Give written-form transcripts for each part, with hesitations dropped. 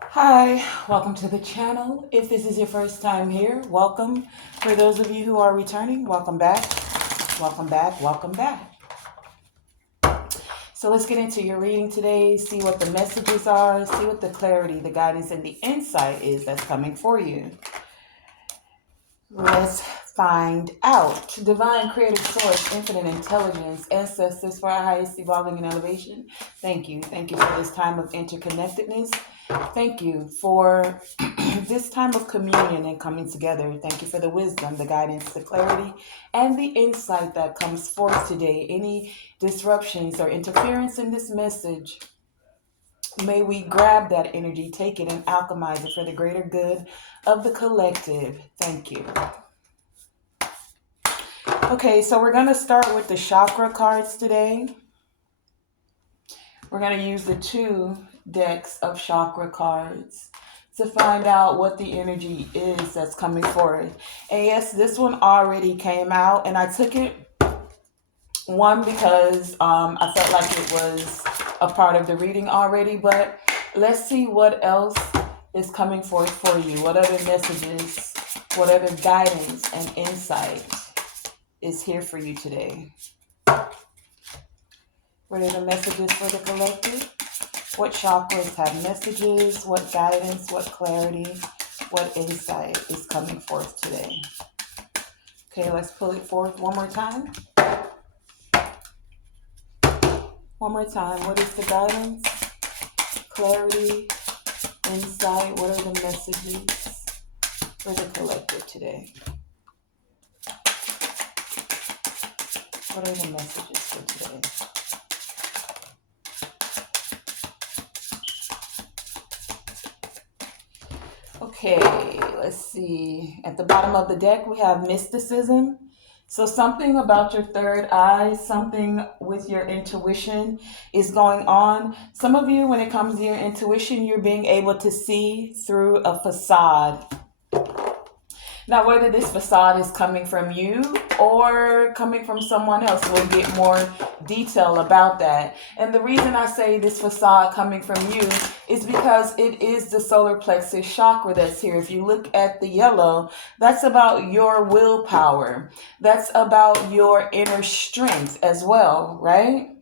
Hi, welcome to the channel. If this is your first time here, welcome. For those of you who are returning, welcome back, welcome back, welcome back. So let's get into your reading today, see what the messages are, see what the clarity, the guidance, and the insight is that's coming for you. Let's find out. Divine creative source, infinite intelligence, ancestors for our highest evolving and elevation. Thank you. Thank you for this time of interconnectedness. Thank you for this time of communion and coming together. Thank you for the wisdom, the guidance, the clarity, and the insight that comes forth today. Any disruptions or interference in this message, may we grab that energy, take it, and alchemize it for the greater good of the collective. Thank you. Okay, so we're going to start with the chakra cards today. We're going to use the 2 decks of chakra cards to find out what the energy is that's coming forward. And yes, this one already came out, and I took it, one, because I felt like it was a part of the reading already, but let's see what else is coming forth for you. What other messages, what other guidance and insight is here for you today. What are the messages for the collective? What chakras have messages? What guidance? What clarity? What insight is coming forth today? Okay, let's pull it forth one more time. One more time. What is the guidance? Clarity? Insight? What are the messages for the collective today? What are the messages for today? Okay, let's see. At the bottom of the deck, we have mysticism. So something about your third eye, something with your intuition is going on. Some of you, when it comes to your intuition, you're being able to see through a facade. Now, whether this facade is coming from you or coming from someone else, we'll get more detail about that. And the reason I say this facade coming from you is because it is the solar plexus chakra that's here. If you look at the yellow, that's about your willpower. That's about your inner strength as well, right?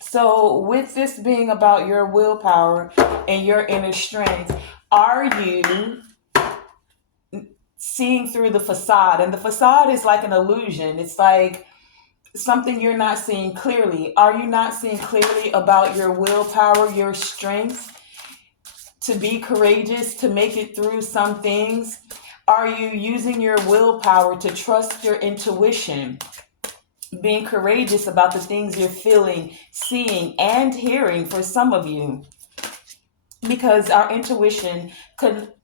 So with this being about your willpower and your inner strength, are you seeing through the facade? And the facade is like an illusion. It's like something you're not seeing clearly. Are you not seeing clearly about your willpower, your strength to be courageous, to make it through some things? Are you using your willpower to trust your intuition, being courageous about the things you're feeling, seeing, and hearing for some of you? Because our intuition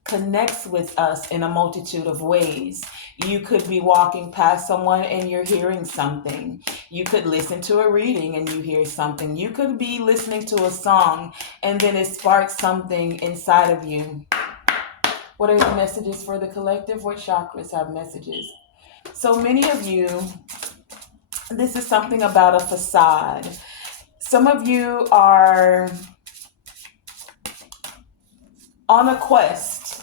connects with us in a multitude of ways. You could be walking past someone and you're hearing something. You could listen to a reading and you hear something. You could be listening to a song and then it sparks something inside of you. What are the messages for the collective? What chakras have messages? So many of you, this is something about a facade. Some of you are on a quest.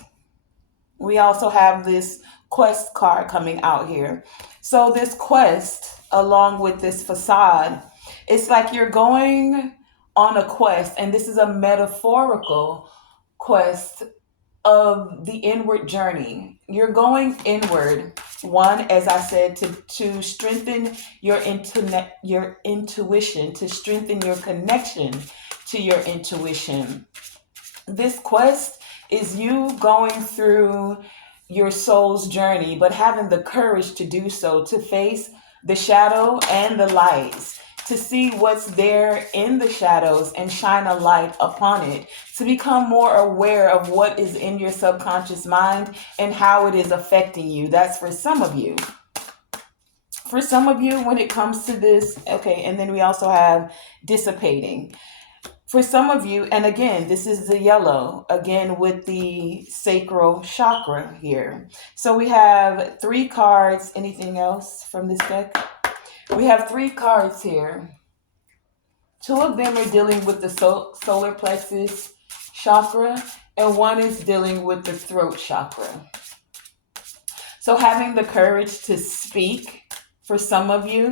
We also have this quest card coming out here. So this quest, along with this facade, it's like you're going on a quest, and this is a metaphorical quest of the inward journey. You're going inward. One, as I said, to strengthen your intuition, to strengthen your connection to your intuition. This quest is you going through your soul's journey, but having the courage to do so, to face the shadow and the lights, to see what's there in the shadows and shine a light upon it, to become more aware of what is in your subconscious mind and how it is affecting you. That's for some of you. For some of you, when it comes to this, okay, and then we also have dissipating. For some of you, and again, this is the yellow, again with the sacral chakra here. So we have 3 cards. Anything else from this deck? We have 3 cards here. 2 of them are dealing with the solar plexus chakra, and one is dealing with the throat chakra. So having the courage to speak, for some of you,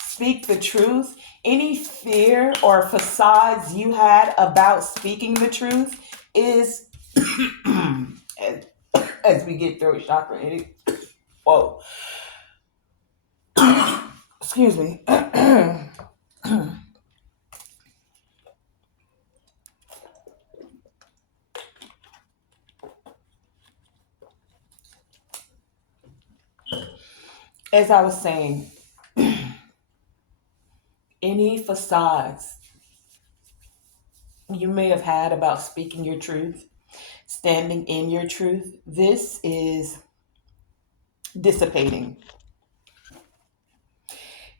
speak the truth. Any fear or facades you had about speaking the truth is, as, as we get throat chakra, whoa, excuse me. As I was saying, any facades you may have had about speaking your truth, standing in your truth, this is dissipating.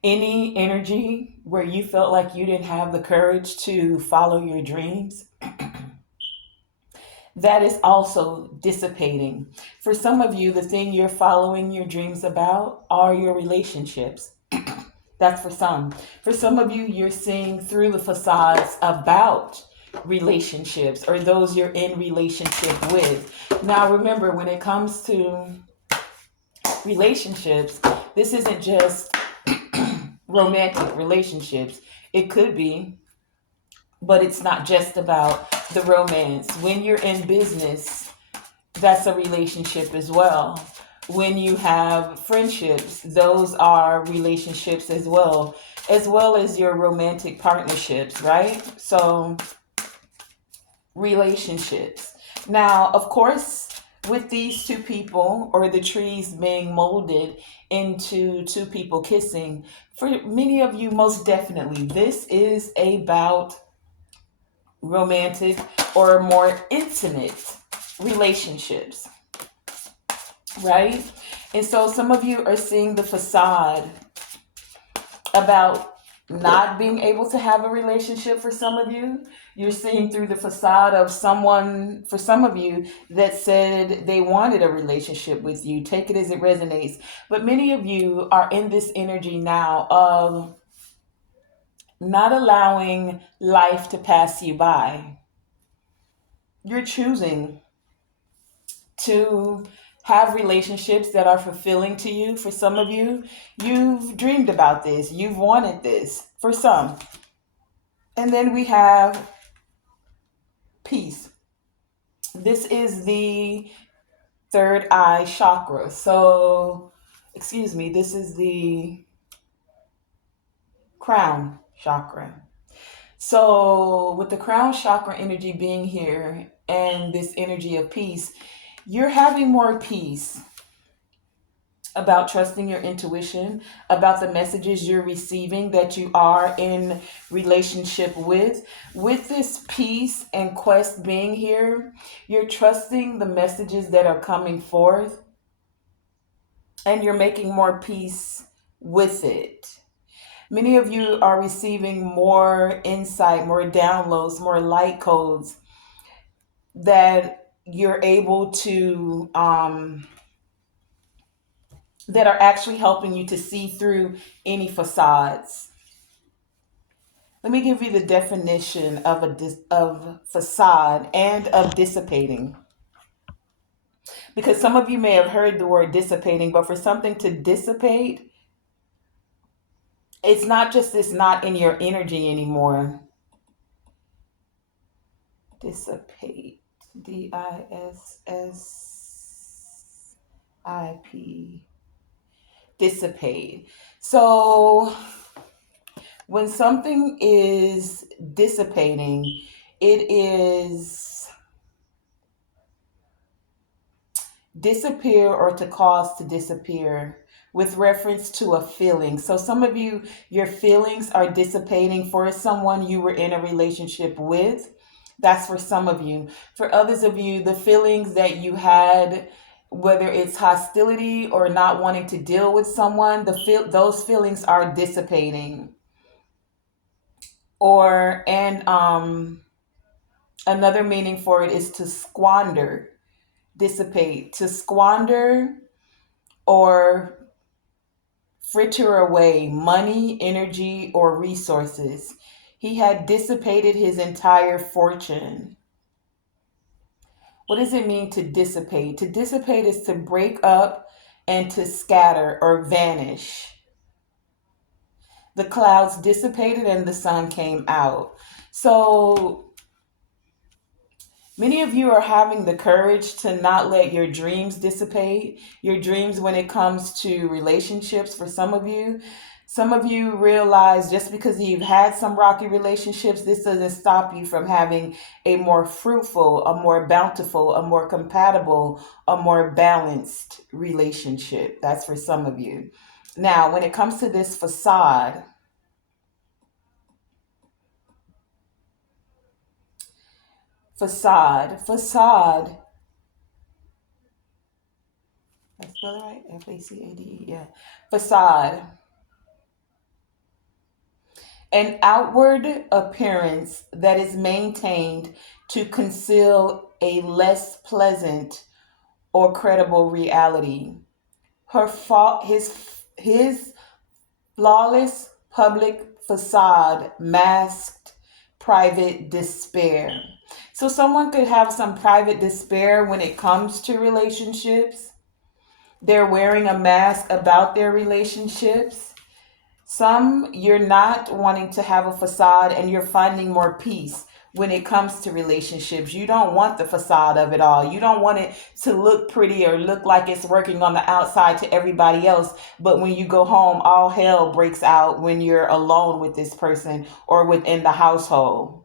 Any energy where you felt like you didn't have the courage to follow your dreams, that is also dissipating. For some of you, the thing you're following your dreams about are your relationships. That's for some. For some of you, you're seeing through the facades about relationships or those you're in relationship with. Now, remember, when it comes to relationships, this isn't just romantic relationships. It could be, but it's not just about the romance. When you're in business, that's a relationship as well. When you have friendships, those are relationships as well as your romantic partnerships, right? So, relationships. Now, of course, with these two people or the trees being molded into two people kissing, for many of you, most definitely, this is about romantic or more intimate relationships, right? And so some of you are seeing the facade about not being able to have a relationship. For some of you, you're seeing through the facade of someone, for some of you, that said they wanted a relationship with you. Take it as it resonates. But many of you are in this energy now of not allowing life to pass you by. You're choosing to have relationships that are fulfilling to you. For some of you, you've dreamed about this, you've wanted this for some. And then we have peace. This is the third eye chakra. So, excuse me, this is the crown chakra. So, with the crown chakra energy being here and this energy of peace, you're having more peace about trusting your intuition, about the messages you're receiving that you are in relationship with. With this peace and quest being here, you're trusting the messages that are coming forth and you're making more peace with it. Many of you are receiving more insight, more downloads, more light codes that you're able to that are actually helping you to see through any facades. Let me give you the definition of of facade and of dissipating. Because some of you may have heard the word dissipating, but for something to dissipate, it's not just it's not in your energy anymore. Dissipate. DISSIP. Dissipate. So when something is dissipating, it is disappear or to cause to disappear with reference to a feeling. So some of you, your feelings are dissipating for someone you were in a relationship with. That's for some of you. For others of you, the feelings that you had, whether it's hostility or not wanting to deal with someone, those feelings are dissipating. Or another meaning for it is to squander, dissipate, to squander or fritter away money, energy, or resources. He had dissipated his entire fortune. What does it mean to dissipate? To dissipate is to break up and to scatter or vanish. The clouds dissipated and the sun came out. So many of you are having the courage to not let your dreams dissipate. Your dreams when it comes to relationships, for some of you realize just because you've had some rocky relationships, this doesn't stop you from having a more fruitful, a more bountiful, a more compatible, a more balanced relationship. That's for some of you. Now, when it comes to this facade, that's spell it right? FACADE, yeah. Facade, an outward appearance that is maintained to conceal a less pleasant or credible reality. His flawless public facade masked private despair. So someone could have some private despair when it comes to relationships. They're wearing a mask about their relationships. Some, you're not wanting to have a facade and you're finding more peace when it comes to relationships. You don't want the facade of it all. You don't want it to look pretty or look like it's working on the outside to everybody else. But when you go home, all hell breaks out when you're alone with this person or within the household.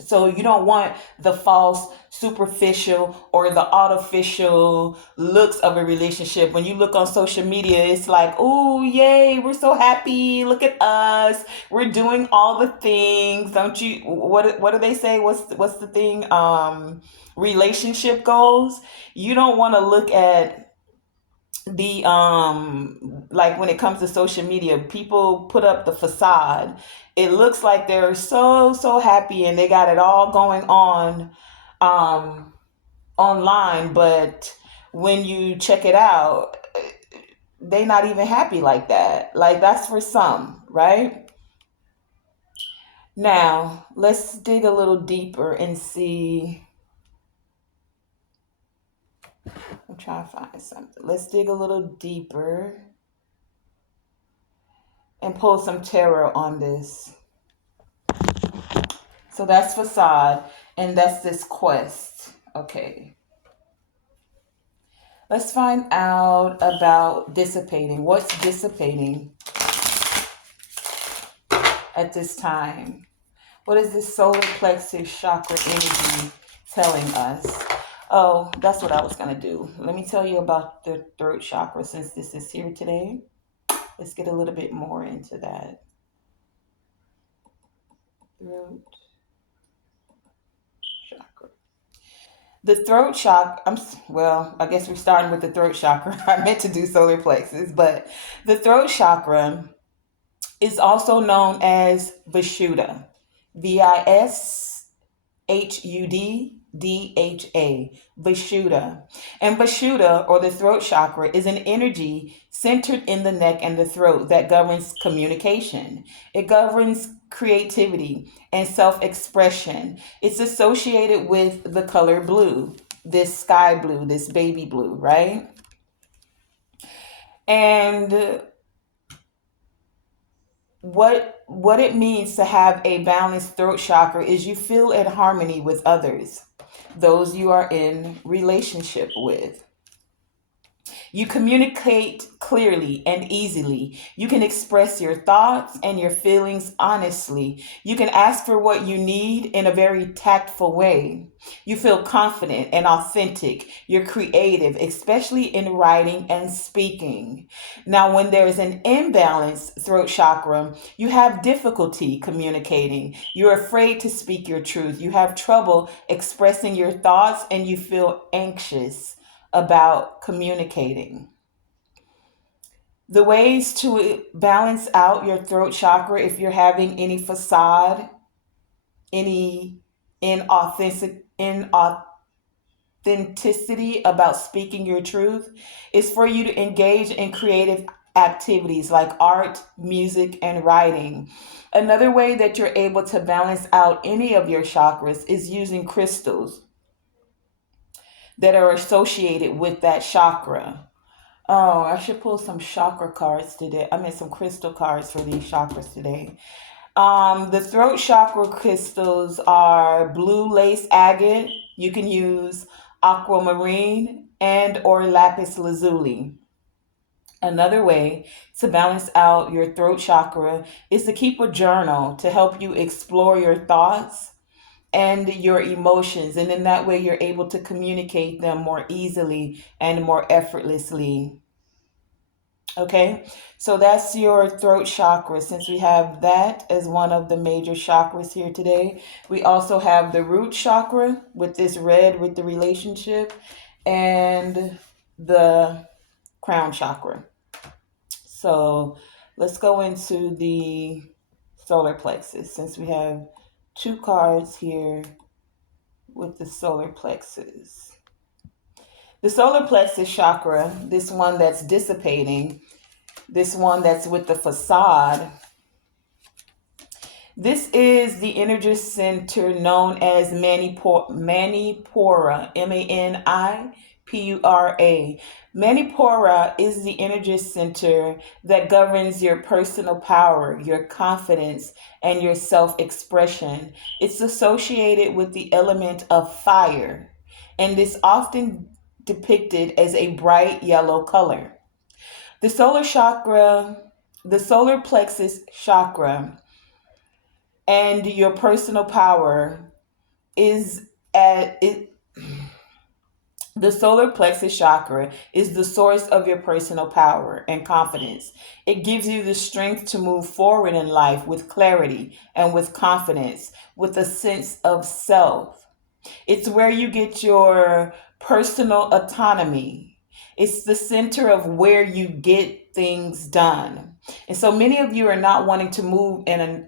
So you don't want the false, superficial, or the artificial looks of a relationship. When you look on social media, it's like, oh, yay, we're so happy. Look at us. We're doing all the things. Don't you? What do they say? What's the thing? Relationship goals. You don't want to look at the like when it comes to social media, people put up the facade. It looks like they're so happy and they got it all going on um online, but when you check it out, they not even happy like that. Like that's for some, right? Now let's dig a little deeper and see. I'm trying to find something. Let's dig a little deeper and pull some tarot on this. So that's facade, and that's this quest. Okay. Let's find out about dissipating. What's dissipating at this time? What is this solar plexus chakra energy telling us? Oh, that's what I was going to do. Let me tell you about the throat chakra since this is here today. Let's get a little bit more into that. Throat chakra. The throat chakra, well, I guess we're starting with the throat chakra. I meant to do solar plexus, but the throat chakra is also known as Vishuddha. Vishuddha. Vishuddha. And Vishuddha, or the throat chakra, is an energy centered in the neck and the throat that governs communication. It governs creativity and self expression. It's associated with the color blue, this sky blue, this baby blue, right? And what it means to have a balanced throat chakra is you feel in harmony with others, those you are in relationship with. You communicate clearly and easily. You can express your thoughts and your feelings honestly. You can ask for what you need in a very tactful way. You feel confident and authentic. You're creative, especially in writing and speaking. Now, when there is an imbalanced throat chakra, you have difficulty communicating. You're afraid to speak your truth. You have trouble expressing your thoughts and you feel anxious about communicating. The ways to balance out your throat chakra if you're having any facade, any inauthenticity about speaking your truth, is for you to engage in creative activities like art, music, and writing. Another way that you're able to balance out any of your chakras is using crystals. that are associated with that chakra. Oh, I should pull some chakra cards today. I mean, some crystal cards for these chakras today. The throat chakra crystals are blue lace agate. You can use aquamarine and or lapis lazuli. Another way to balance out your throat chakra is to keep a journal to help you explore your thoughts and your emotions. And in that way, you're able to communicate them more easily and more effortlessly. Okay, so that's your throat chakra. Since we have that as one of the major chakras here today, we also have the root chakra with this red with the relationship, and the crown chakra. So let's go into the solar plexus since we have two cards here with the solar plexus. The solar plexus chakra, this one that's dissipating, this one that's with the facade, this is the energy center known as Manipura, Manipura. Manipura is the energy center that governs your personal power, your confidence, and your self-expression. It's associated with the element of fire and is often depicted as a bright yellow color. The solar chakra, the solar plexus chakra, and your personal power is at it. The solar plexus chakra is the source of your personal power and confidence. It gives you the strength to move forward in life with clarity and with confidence, with a sense of self. It's where you get your personal autonomy. It's the center of where you get things done. And so many of you are not wanting to move in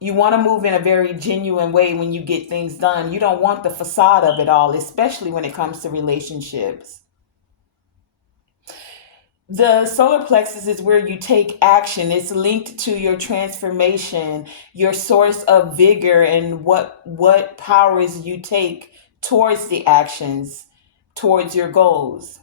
you want to move in a very genuine way when you get things done. You don't want the facade of it all, especially when it comes to relationships. The solar plexus is where you take action. It's linked to your transformation, your source of vigor, and what powers you take towards the actions, towards your goals.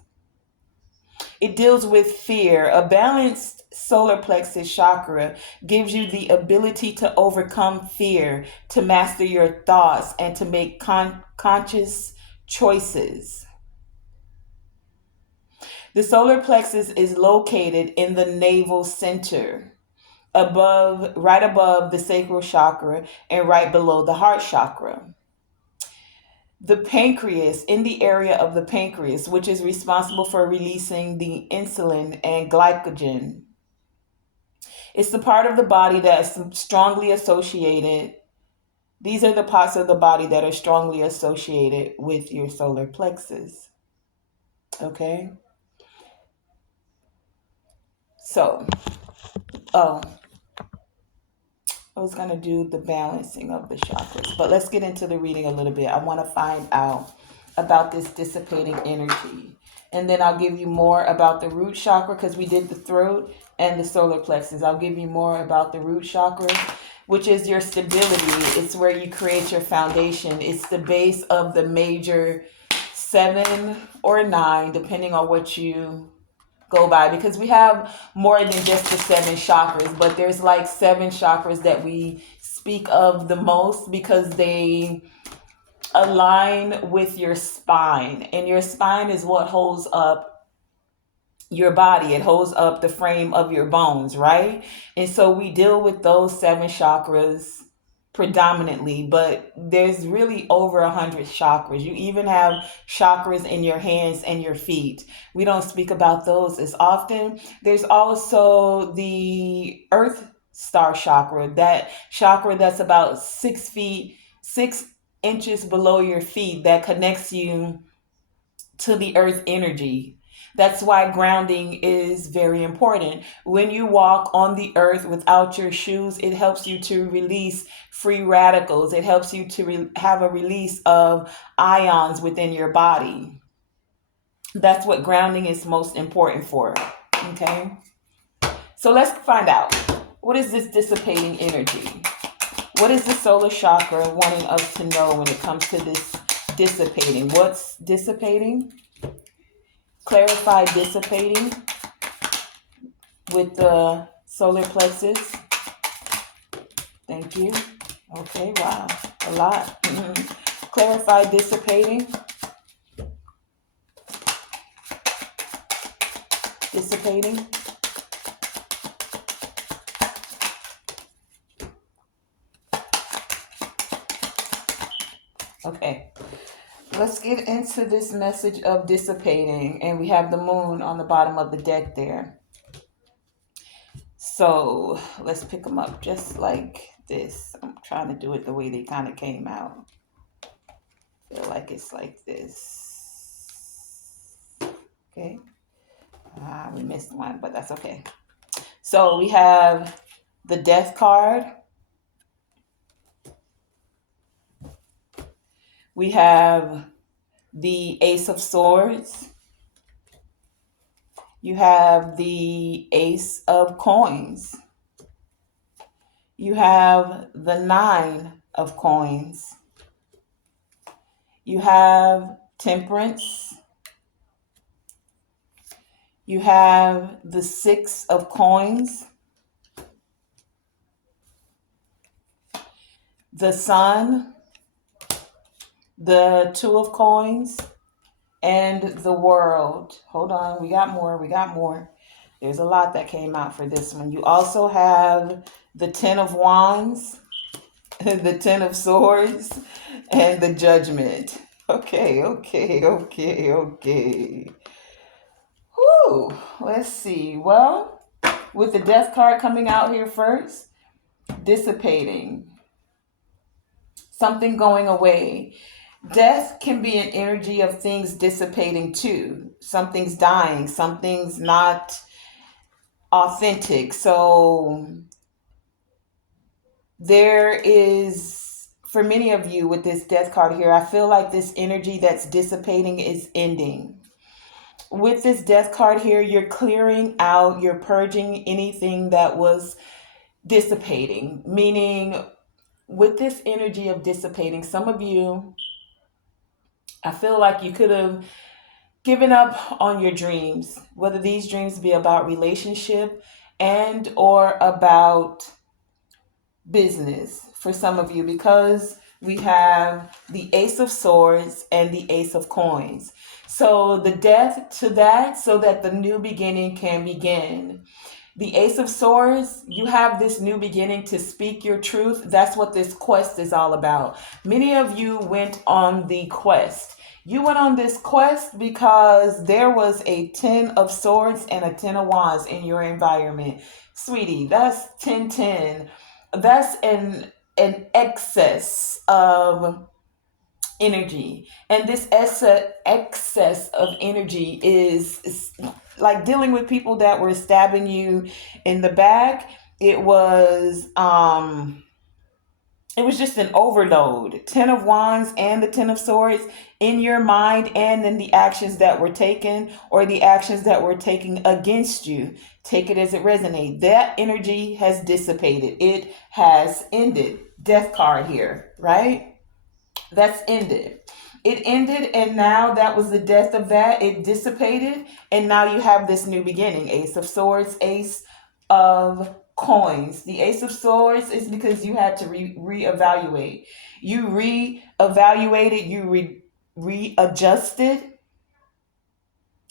It deals with fear. A balanced solar plexus chakra gives you the ability to overcome fear, to master your thoughts, and to make conscious choices. The solar plexus is located in the navel center, right above the sacral chakra and right below the heart chakra. The pancreas, in the area of the pancreas, which is responsible for releasing the insulin and glycogen. It's the part of the body that's strongly associated. These are the parts of the body that are strongly associated with your solar plexus. Okay? So, I was going to do the balancing of the chakras, but let's get into the reading a little bit. I want to find out about this dissipating energy. And then I'll give you more about the root chakra because we did the throat and the solar plexus. I'll give you more about the root chakra, which is your stability. It's where you create your foundation. It's the base of the major 7 or 9, depending on what you go by, because we have more than just the 7 chakras, but there's like 7 chakras that we speak of the most because they align with your spine, and your spine is what holds up your body. It holds up the frame of your bones, right? And so we deal with those 7 chakras predominantly, but there's really over 100 chakras. You even have chakras in your hands and your feet. We don't speak about those as often. There's also the earth star chakra, that chakra that's about 6 inches below your feet, that connects you to the earth energy. That's why grounding is very important. When you walk on the earth without your shoes, it helps you to release free radicals. It helps you to have a release of ions within your body. That's what grounding is most important for. Okay? So let's find out. What is this dissipating energy? What is the solar chakra wanting us to know when it comes to this dissipating. What's dissipating? Clarify dissipating with the solar plexus. Thank you. Okay, wow. A lot. Clarify dissipating. Dissipating. Okay. Let's get into this message of dissipating. And we have the moon on the bottom of the deck there. So let's pick them up just like this. I'm trying to do it the way they kind of came out. Feel like it's like this. Okay. We missed one, but that's okay. So we have the Death card. We have the Ace of Swords. You have the Ace of Coins. You have the Nine of Coins. You have Temperance. You have the Six of Coins. The Sun. The Two of Coins. And the World. Hold on, we got more. There's a lot that came out for this one. You also have the Ten of Wands, the Ten of Swords, and the Judgment. Okay. Whew, let's see. Well, with the Death card coming out here first, dissipating, something going away. Death can be an energy of things dissipating too. Something's dying, something's not authentic. So there is, for many of you with this Death card here, I feel like this energy that's dissipating is ending. With this Death card here, you're clearing out, you're purging anything that was dissipating. Meaning, with this energy of dissipating, some of you, I feel like you could have given up on your dreams, whether these dreams be about relationship and or about business for some of you, because we have the Ace of Swords and the Ace of Coins. So the death to that so that the new beginning can begin. The Ace of Swords, you have this new beginning to speak your truth. That's what this quest is all about. Many of you went on the quest. You went on this quest because there was a 10 of Swords and a 10 of Wands in your environment. Sweetie, that's 10-10. That's an excess of energy. And this excess of energy is like dealing with people that were stabbing you in the back. It was just an overload. 10 of Wands and the 10 of Swords in your mind, and then the actions that were taken or the actions that were taken against you. Take it as it resonates. That energy has dissipated. It has ended. Death card here, right? That's ended. It ended, and now that was the death of that. It dissipated, and now you have this new beginning. Ace of Swords, Ace of Coins. The Ace of Swords is because you had to reevaluate. You reevaluated, you readjusted,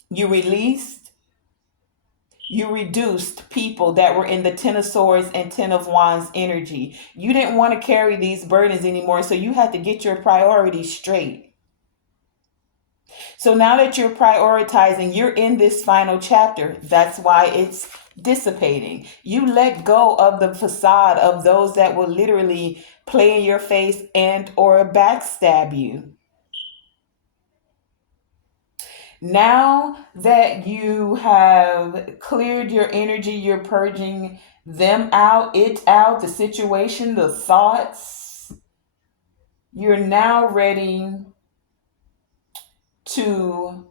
you released, you reduced people that were in the 10 of Swords and 10 of Wands energy. You didn't want to carry these burdens anymore, so you had to get your priorities straight. So now that you're prioritizing, you're in this final chapter. That's why it's dissipating. You let go of the facade of those that will literally play in your face and or backstab you. Now that you have cleared your energy, you're purging them out, it out, the situation, the thoughts. You're now ready to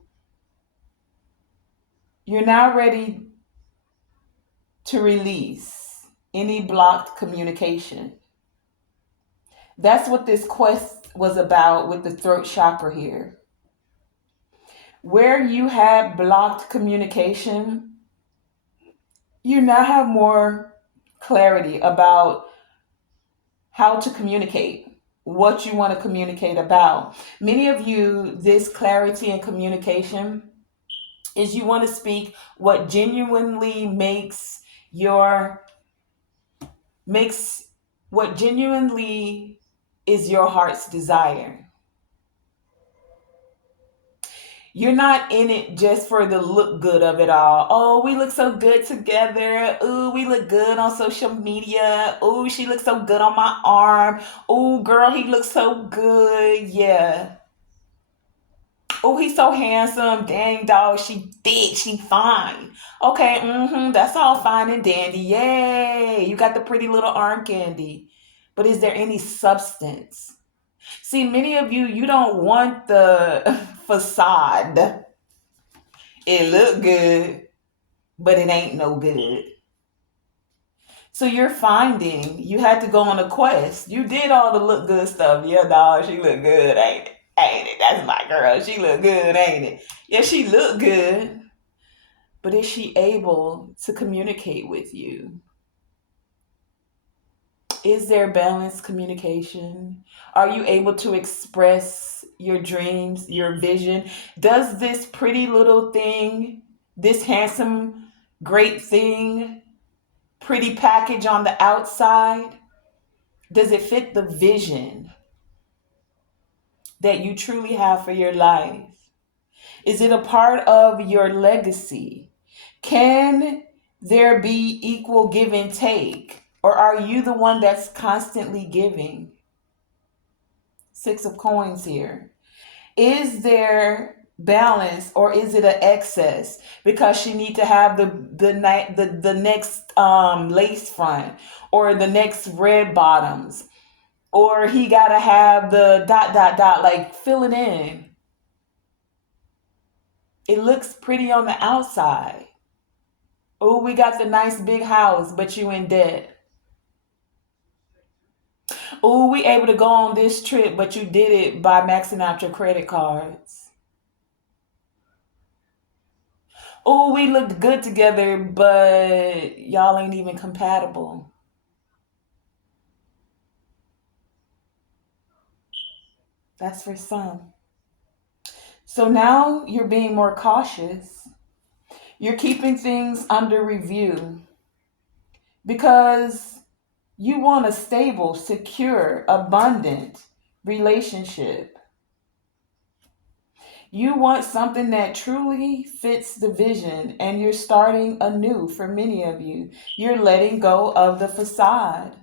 release any blocked communication. That's what this quest was about with the throat chakra here. Where you had blocked communication, you now have more clarity about how to communicate, what you want to communicate about. Many of you, this clarity and communication is you want to speak what genuinely your makes what genuinely is your heart's desire. You're not in it just for the look good of it all. Oh, we look so good together. Ooh, we look good on social media. Ooh, she looks so good on my arm. Ooh, girl, he looks so good. Yeah. Oh, he's so handsome. Dang, dog, she thick. She fine. Okay, that's all fine and dandy. Yay. You got the pretty little arm candy. But is there any substance? See, many of you, you don't want the facade. It look good, but it ain't no good. So you're finding you had to go on a quest. You did all the look good stuff. Yeah, dog, she look good, ain't it? Ain't it? That's my girl. She look good, ain't it? Yeah, she look good. But is she able to communicate with you? Is there balanced communication? Are you able to express your dreams, your vision? Does this pretty little thing, this handsome, great thing, pretty package on the outside, does it fit the vision that you truly have for your life? Is it a part of your legacy? Can there be equal give and take? Or are you the one that's constantly giving? Six of coins here. Is there balance or is it an excess because she need to have the next lace front or the next red bottoms, or he gotta have the dot dot dot, like fill it in. It looks pretty on the outside. Oh, we got the nice big house, but you in debt. Oh, we able to go on this trip, but you did it by maxing out your credit cards. Oh, we looked good together, but y'all ain't even compatible. That's for some. So now you're being more cautious. You're keeping things under review because you want a stable, secure, abundant relationship. You want something that truly fits the vision, and you're starting anew for many of you. You're letting go of the facade.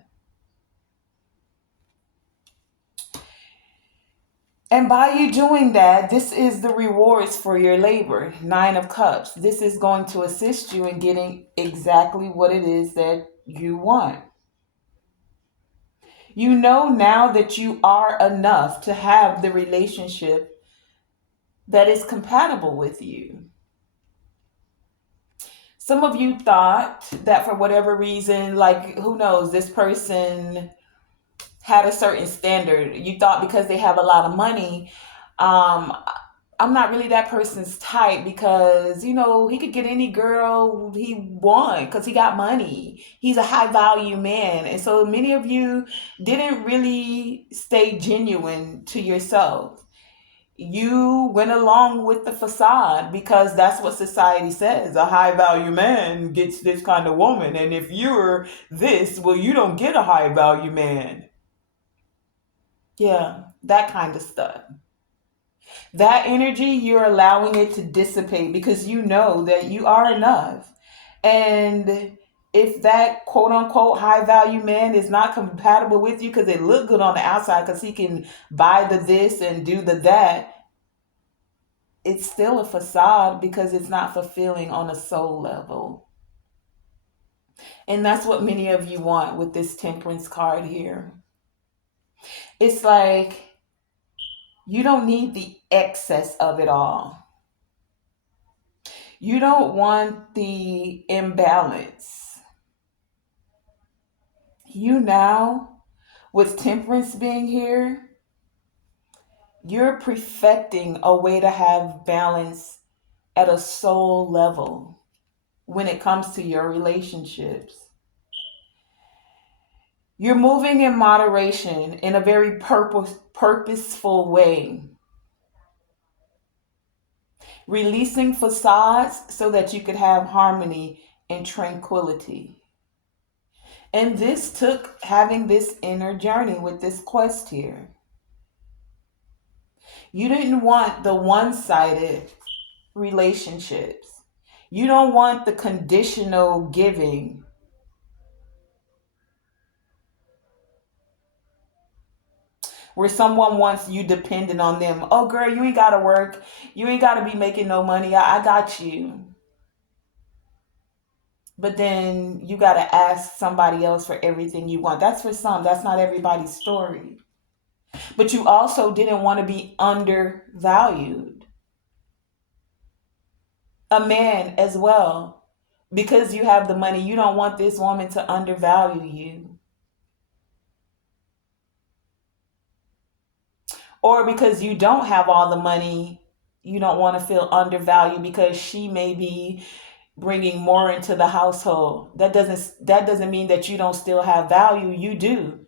And by you doing that, this is the rewards for your labor. Nine of Cups. This is going to assist you in getting exactly what it is that you want. You know now that you are enough to have the relationship that is compatible with you. Some of you thought that for whatever reason, like who knows, this person had a certain standard. You thought because they have a lot of money, um, I'm not really that person's type because, he could get any girl he want because he got money. He's a high value man. And so many of you didn't really stay genuine to yourself. You went along with the facade because that's what society says. A high value man gets this kind of woman. And if you're this, well, you don't get a high value man. Yeah, that kind of stuff. That energy, you're allowing it to dissipate because you know that you are enough. And if that quote unquote high value man is not compatible with you because they look good on the outside because he can buy the this and do the that, it's still a facade because it's not fulfilling on a soul level. And that's what many of you want with this Temperance card here. It's like you don't need the excess of it all. You don't want the imbalance. You now, with Temperance being here, You're perfecting a way to have balance at a soul level when it comes to your relationships. You're moving in moderation in a very purposeful way, releasing facades so that you could have harmony and tranquility. And this took having this inner journey with this quest here. You didn't want the one sided relationships, you don't want the conditional giving. Where someone wants you dependent on them. Oh, girl, you ain't got to work. You ain't got to be making no money. I got you. But then you got to ask somebody else for everything you want. That's for some. That's not everybody's story. But you also didn't want to be undervalued. A man as well. Because you have the money, you don't want this woman to undervalue you. Or because you don't have all the money, you don't want to feel undervalued because she may be bringing more into the household. That doesn't mean that you don't still have value. You do.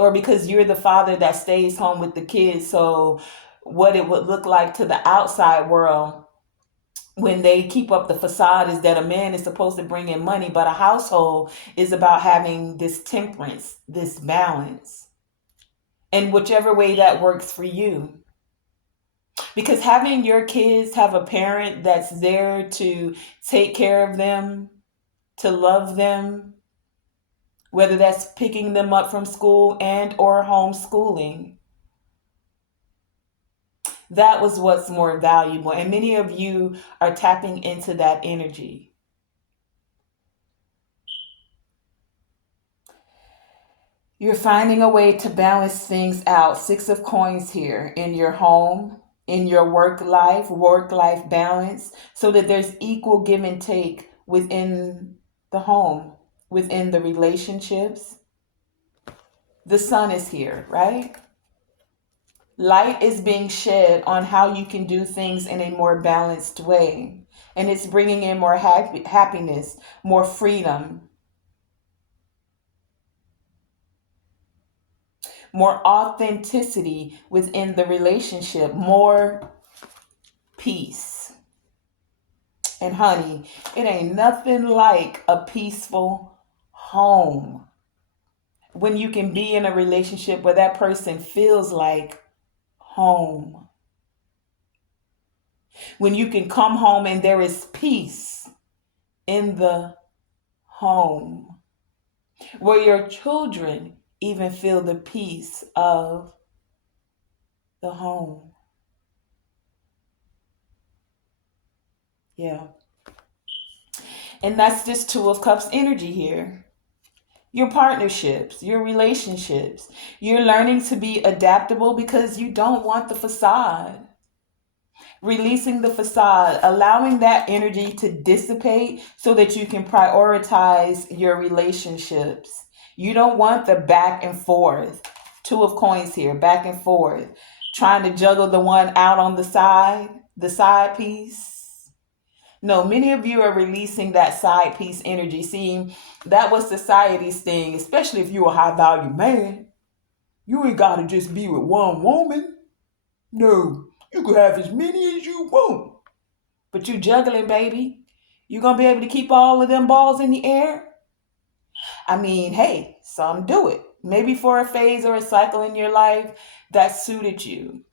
Or because you're the father that stays home with the kids, so what it would look like to the outside world when they keep up the facade is that a man is supposed to bring in money, but a household is about having this temperance, this balance, and whichever way that works for you. Because having your kids have a parent that's there to take care of them, to love them, whether that's picking them up from school and or homeschooling, that was what's more valuable. And many of you are tapping into that energy. You're finding a way to balance things out. Six of Coins here in your home, in your work life balance, so that there's equal give and take within the home, within the relationships. The sun is here, right? Light is being shed on how you can do things in a more balanced way. And it's bringing in more happiness, more freedom, more authenticity within the relationship, more peace. And honey, it ain't nothing like a peaceful home. When you can be in a relationship where that person feels like home. When you can come home and there is peace in the home. Where your children even feel the peace of the home. Yeah. And that's this Two of Cups energy here. Your partnerships, your relationships. You're learning to be adaptable because you don't want the facade. Releasing the facade, allowing that energy to dissipate so that you can prioritize your relationships. You don't want the back and forth. Two of Coins here, back and forth. Trying to juggle the one out on the side piece. No, many of you are releasing that side piece energy. See, that was society's thing, especially if you're a high value man. You ain't got to just be with one woman. No, you could have as many as you want. But you juggling, baby. You gonna be able to keep all of them balls in the air? I mean, hey, some do it. Maybe for a phase or a cycle in your life that suited you.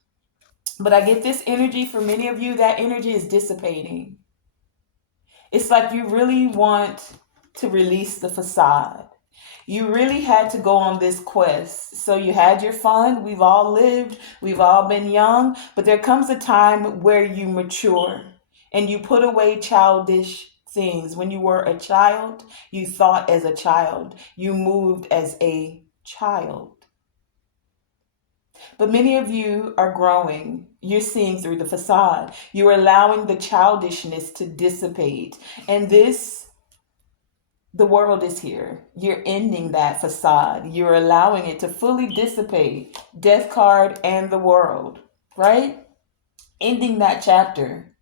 But I get this energy for many of you, that energy is dissipating. It's like you really want to release the facade. You really had to go on this quest. So you had your fun. We've all lived. We've all been young. But there comes a time where you mature and you put away childish things. When you were a child, you thought as a child. You moved as a child. But many of you are growing. You're seeing through the facade. You're allowing the childishness to dissipate. And this the world is here. You're ending that facade. You're allowing it to fully dissipate. Death card and the world, right? Ending that chapter.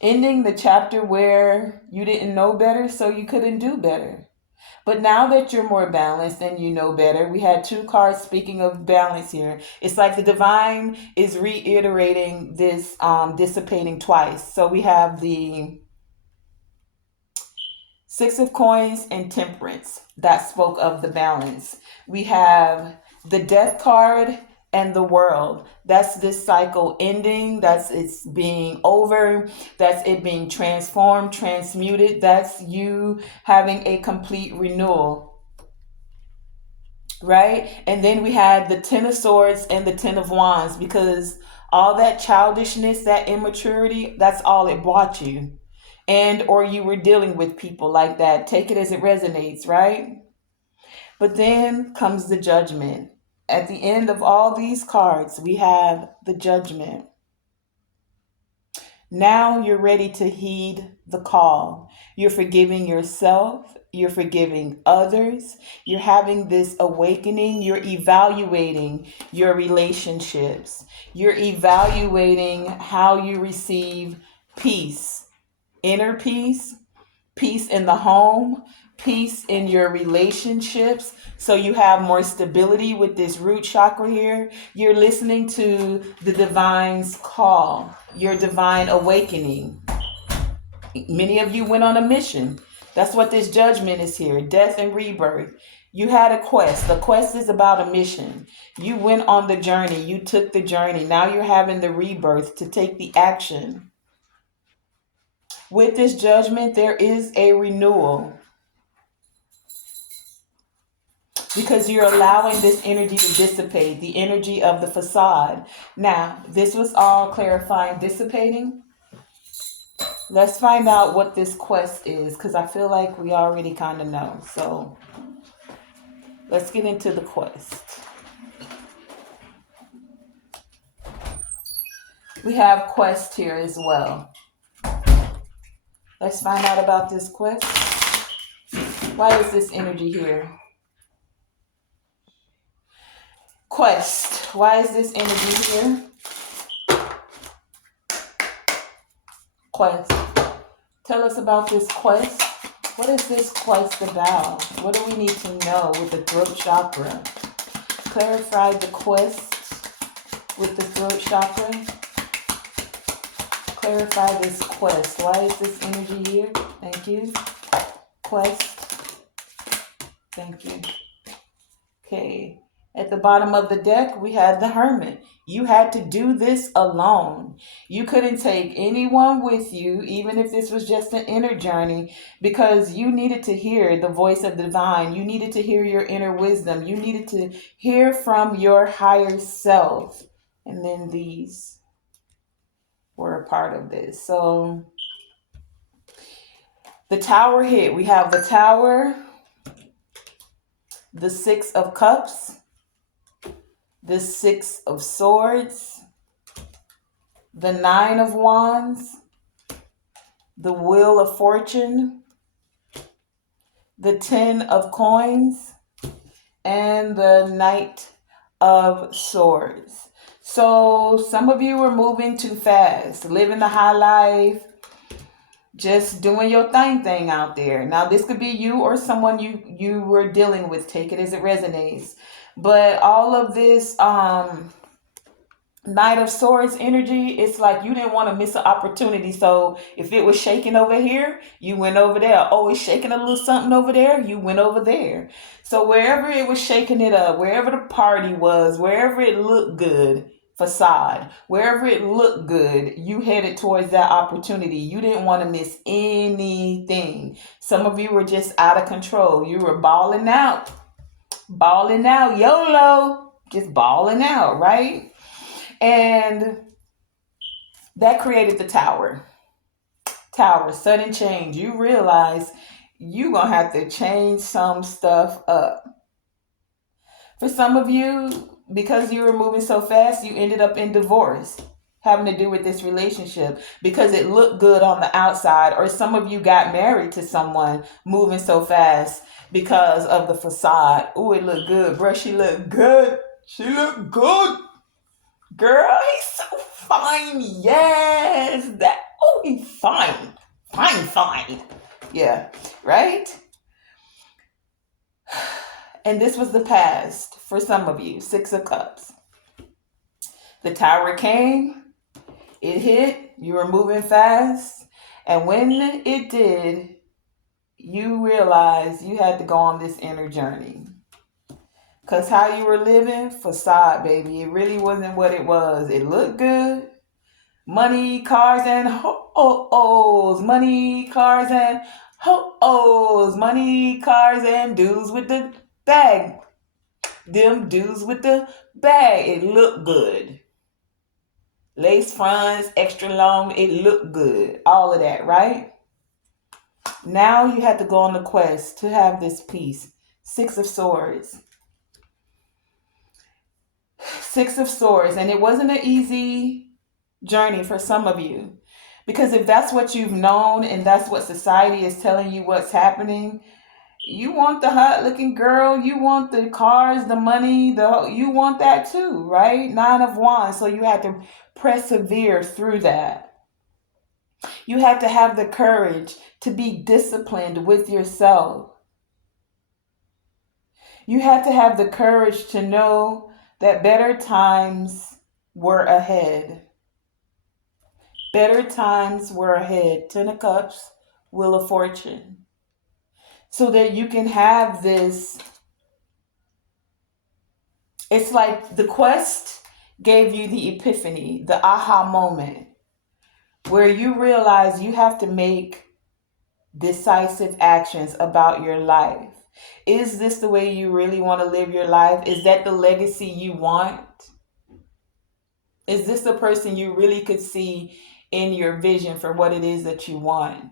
Ending the chapter where you didn't know better, so you couldn't do better. But now that you're more balanced and you know better, we had two cards speaking of balance here. It's like the divine is reiterating this dissipating twice. So we have the Six of Coins and Temperance that spoke of the balance. We have the Death card and the World. That's this cycle ending. That's it's being over. That's it being transformed, transmuted. That's you having a complete renewal, right? And then we had the Ten of Swords and the Ten of Wands, because all that childishness, that immaturity, that's all it brought you. And or you were dealing with people like that. Take it as it resonates, right? But then comes the Judgment. At the end of all these cards, we have the Judgment. Now you're ready to heed the call. You're forgiving yourself. You're forgiving others. You're having this awakening. You're evaluating your relationships. You're evaluating how you receive peace, inner peace, peace in the home, peace in your relationships. So you have more stability with this root chakra here. You're listening to the divine's call, your divine awakening. Many of you went on a mission. That's what this Judgment is here, death and rebirth. You had a quest. The quest is about a mission. You went on the journey. You took the journey. Now you're having the rebirth to take the action. With this Judgment, there is a renewal, because you're allowing this energy to dissipate, the energy of the facade. Now, this was all clarifying, dissipating. Let's find out what this quest is, because I feel like we already kind of know. So let's get into the quest. We have quest here as well. Let's find out about this quest. Why is this energy here? Quest. Why is this energy here? Quest. Tell us about this quest. What is this quest about? What do we need to know with the throat chakra? Clarify the quest with the throat chakra. Clarify this quest. Why is this energy here? Thank you. Quest. Thank you. Okay. At the bottom of the deck, we had the Hermit. You had to do this alone. You couldn't take anyone with you, even if this was just an inner journey, because you needed to hear the voice of the divine. You needed to hear your inner wisdom. You needed to hear from your higher self. And then these were a part of this. So the Tower hit. We have the Tower, the Six of Cups, the Six of Swords, the Nine of Wands, the Wheel of Fortune, the Ten of Coins, and the Knight of Swords. So some of you were moving too fast, living the high life, just doing your thing out there. Now, this could be you or someone you were dealing with. Take it as it resonates. But all of this Knight of Swords energy, it's like you didn't want to miss an opportunity. So if it was shaking over here, you went over there. Oh, it's shaking a little something over there, you went over there. So wherever it was shaking it up, wherever the party was, wherever it looked good, facade, wherever it looked good, you headed towards that opportunity. You didn't want to miss anything. Some of you were just out of control. You were balling out, YOLO, just balling out, right? And that created the Tower, sudden change. You realize you're going to have to change some stuff up. For some of you, because you were moving so fast, you ended up in divorce. having to do with this relationship because it looked good on the outside, or some of you got married to someone moving so fast because of the facade. Ooh, it looked good, bro. She looked good. She looked good. Girl, he's so fine. Yes. That, oh, he's fine. Fine, fine. Yeah, right? And this was the past for some of you. Six of Cups. The Tower came, it hit, you were moving fast, and when it did, you realized you had to go on this inner journey. Because how you were living, facade, baby. It really wasn't what it was. It looked good. Money, cars, and ho-ohs. Money, cars, and ho-ohs. Money, cars, and dudes with the bag. Them dudes with the bag. It looked good. Lace fronts, extra long. It looked good. All of that, right? Now you have to go on the quest to have this peace. Six of Swords. Six of Swords. And it wasn't an easy journey for some of you. Because if that's what you've known and that's what society is telling you what's happening, you want the hot looking girl, you want the cars, the money, you want that too, right? Nine of Wands. So you had to persevere through that. You had to have the courage to be disciplined with yourself. You had to have the courage to know that better times were ahead. Better times were ahead. Ten of Cups, Wheel of Fortune. So that you can have this. It's like the quest gave you the epiphany, the aha moment, where you realize you have to make decisive actions about your life. Is this the way you really want to live your life? Is that the legacy you want? Is this the person you really could see in your vision for what it is that you want?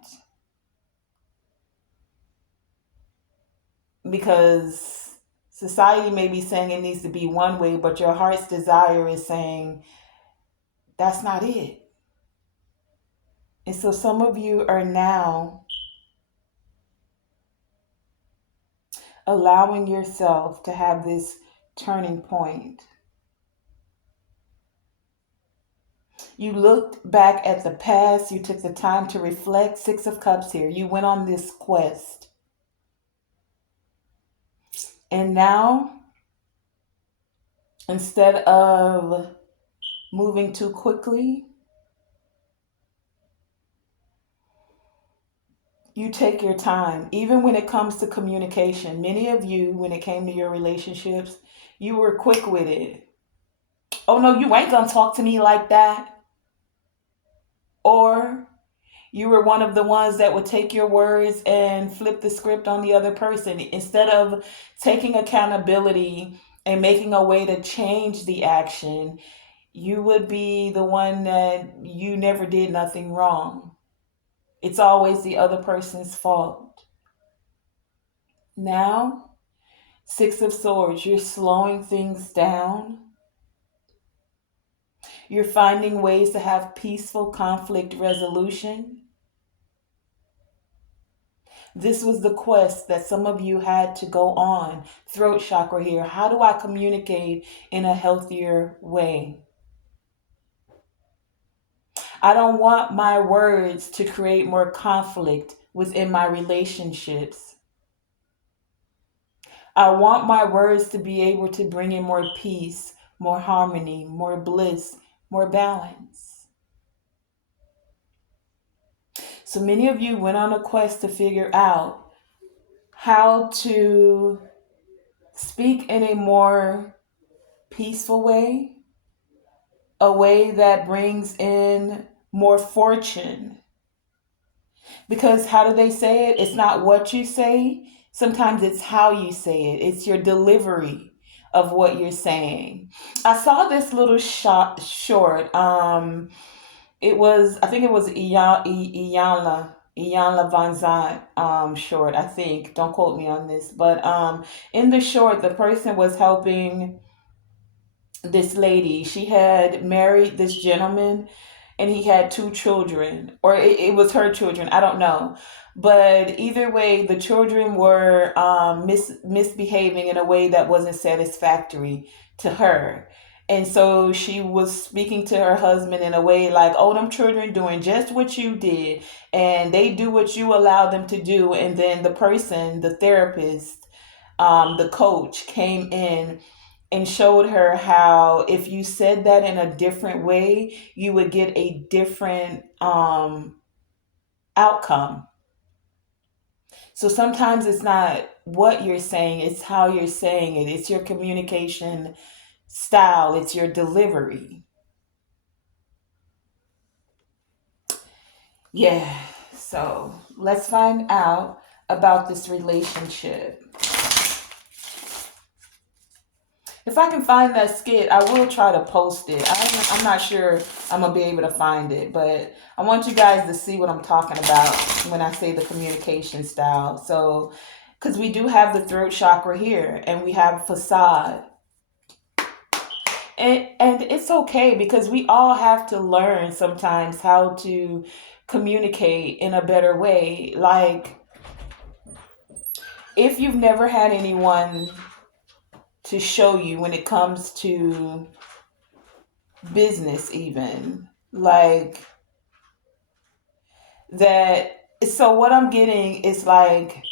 Because society may be saying it needs to be one way, but your heart's desire is saying that's not it. And so some of you are now allowing yourself to have this turning point. You looked back at the past. You took the time to reflect. Six of Cups here. You went on this quest. And now, instead of moving too quickly, you take your time. Even when it comes to communication, many of you, when it came to your relationships, you were quick with it. Oh no, you ain't gonna talk to me like that. Or you were one of the ones that would take your words and flip the script on the other person. Instead of taking accountability and making a way to change the action, you would be the one that you never did nothing wrong. It's always the other person's fault. Now, Six of Swords, you're slowing things down. You're finding ways to have peaceful conflict resolution. This was the quest that some of you had to go on. Throat chakra here. How do I communicate in a healthier way? I don't want my words to create more conflict within my relationships. I want my words to be able to bring in more peace, more harmony, more bliss, more balance. So many of you went on a quest to figure out how to speak in a more peaceful way, a way that brings in more fortune. Because how do they say it? It's not what you say. Sometimes it's how you say it. It's your delivery of what you're saying. I saw this little short. It was, I think it was Iyanla Van Zant short, I think. Don't quote me on this. But in the short, the person was helping this lady, she had married this gentleman and he had two children, or it was her children, I don't know. But either way, the children were misbehaving in a way that wasn't satisfactory to her. And so she was speaking to her husband in a way like, oh, them children doing just what you did, and they do what you allow them to do. And then the person, the therapist, the coach came in and showed her how if you said that in a different way, you would get a different outcome. So sometimes it's not what you're saying, it's how you're saying it. It's your communication style, it's your delivery. Yeah. So let's find out about this relationship. If I can find that skit, I will try to post it. I'm not sure I'm going to be able to find it, but I want you guys to see what I'm talking about when I say the communication style. So, because we do have the throat chakra here and we have facade. And it's okay because we all have to learn sometimes how to communicate in a better way. Like, if you've never had anyone to show you when it comes to business, even like that. So, what I'm getting is like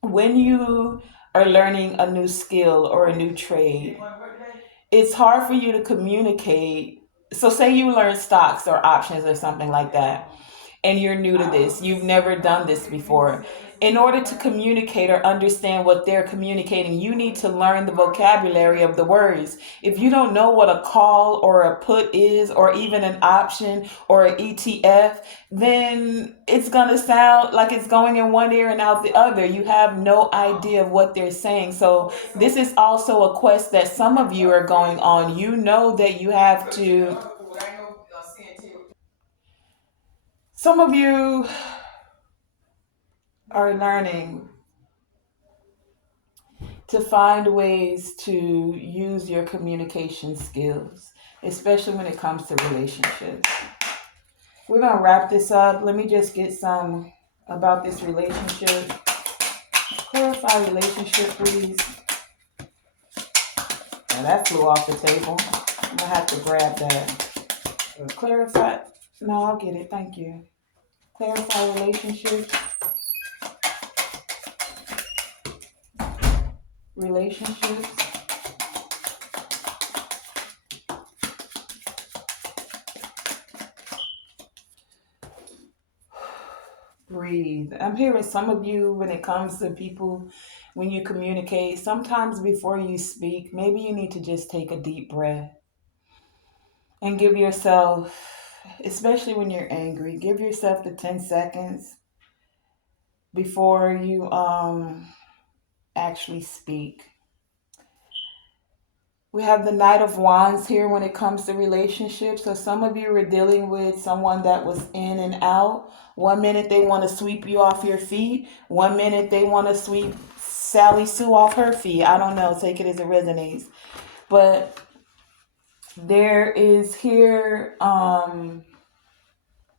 when you are learning a new skill or a new trade, it's hard for you to communicate. So, say you learn stocks or options or something like that, and you're new to this, you've never done this before. In order to communicate or understand what they're communicating, you need to learn the vocabulary of the words. If you don't know what a call or a put is, or even an option or an ETF, then it's going to sound like it's going in one ear and out the other. You have no idea of what they're saying. So, this is also a quest that some of you are going on. You know that you have to, some of you are learning to find ways to use your communication skills, especially when it comes to relationships. We're going to wrap this up. Let me just get some about this relationship. Clarify relationship, please. Now that flew off the table. I'm going to have to grab that. Clarify. No, I'll get it. Thank you. Clarify relationship. Relationships. Breathe. I'm hearing some of you when it comes to people, when you communicate, sometimes before you speak, maybe you need to just take a deep breath and give yourself, especially when you're angry, give yourself the 10 seconds before you actually speak. We have the Knight of Wands here when it comes to relationships. So some of you are dealing with someone that was in and out. One minute they want to sweep you off your feet. One minute they want to sweep Sally Sue off her feet. I don't know. Take it as it resonates. But there is here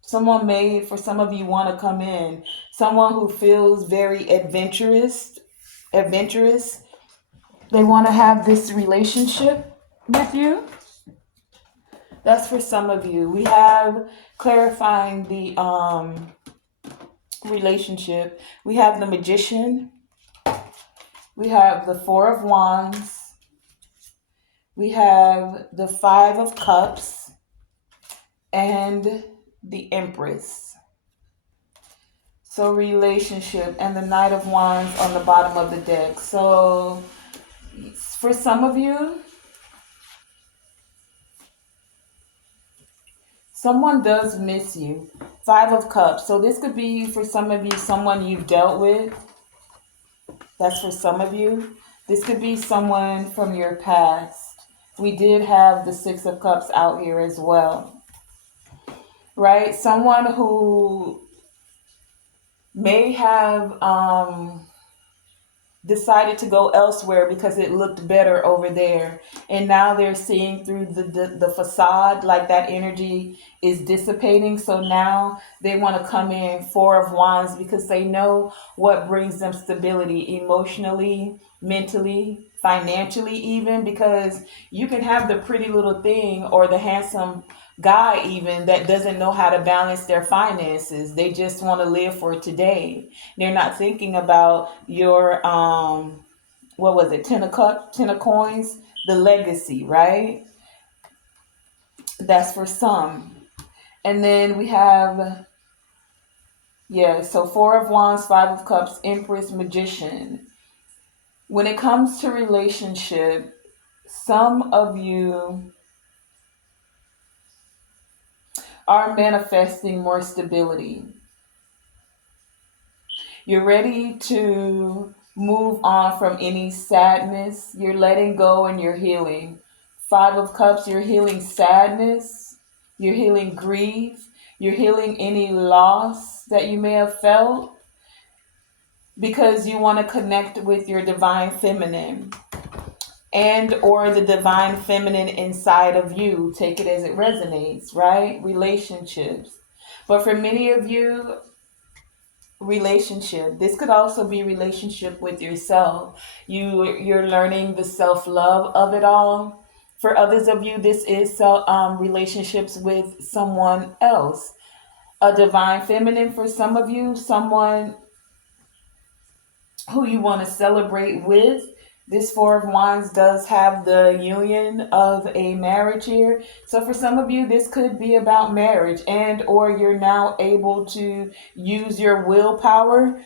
someone may, for some of you, want to come in. Someone who feels very adventurous. They want to have this relationship with you. That's for some of you. We have clarifying the relationship. We have the Magician. We have the Four of Wands. We have the Five of Cups and the Empress. So relationship and the Knight of Wands on the bottom of the deck. So for some of you, someone does miss you. Five of Cups. So this could be for some of you, someone you've dealt with. That's for some of you. This could be someone from your past. We did have the Six of Cups out here as well. Right? Someone who may have decided to go elsewhere because it looked better over there. And now they're seeing through the facade, like that energy is dissipating. So now they want to come in Four of Wands because they know what brings them stability emotionally, mentally, financially, even because you can have the pretty little thing or the handsome guy even that doesn't know how to balance their finances. They just want to live for today. They're not thinking about your what was it, 10 10 of coins, the legacy, right? That's for some. And then we have, yeah, so Four of Wands, Five of Cups, Empress, Magician. When it comes to relationship, some of you are manifesting more stability. You're ready to move on from any sadness. You're letting go and you're healing. Five of Cups, you're healing sadness. You're healing grief. You're healing any loss that you may have felt because you want to connect with your divine feminine and or the divine feminine inside of you. Take it as it resonates, right? Relationships. But for many of you, relationship, this could also be relationship with yourself. You're learning the self-love of it all. For others of you, this is relationships with someone else, a divine feminine. For some of you, someone who you want to celebrate with. This Four of Wands does have the union of a marriage here. So for some of you, this could be about marriage and or you're now able to use your willpower.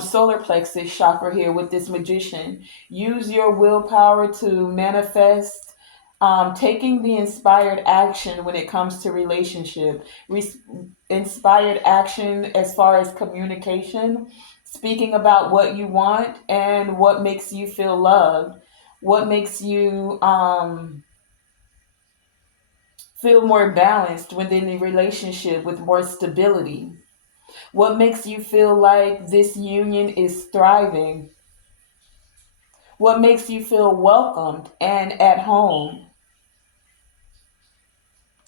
Solar plexus chakra here with this Magician. Use your willpower to manifest, taking the inspired action when it comes to relationship. Inspired action as far as communication, speaking about what you want and what makes you feel loved, what makes you feel more balanced within the relationship with more stability, what makes you feel like this union is thriving, what makes you feel welcomed and at home,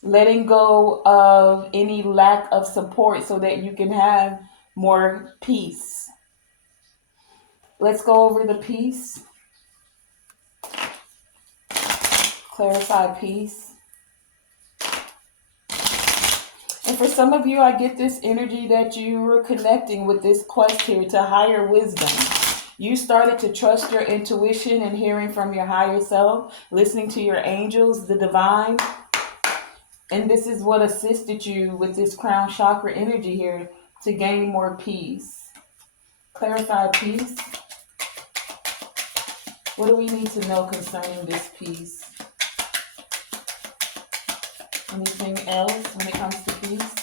letting go of any lack of support so that you can have more peace. Let's go over the peace. Clarify peace. And for some of you, I get this energy that you were connecting with this quest here to higher wisdom. You started to trust your intuition and hearing from your higher self, listening to your angels, the divine. And this is what assisted you with this crown chakra energy here to gain more peace. Clarify peace. What do we need to know concerning this peace? Anything else when it comes to peace?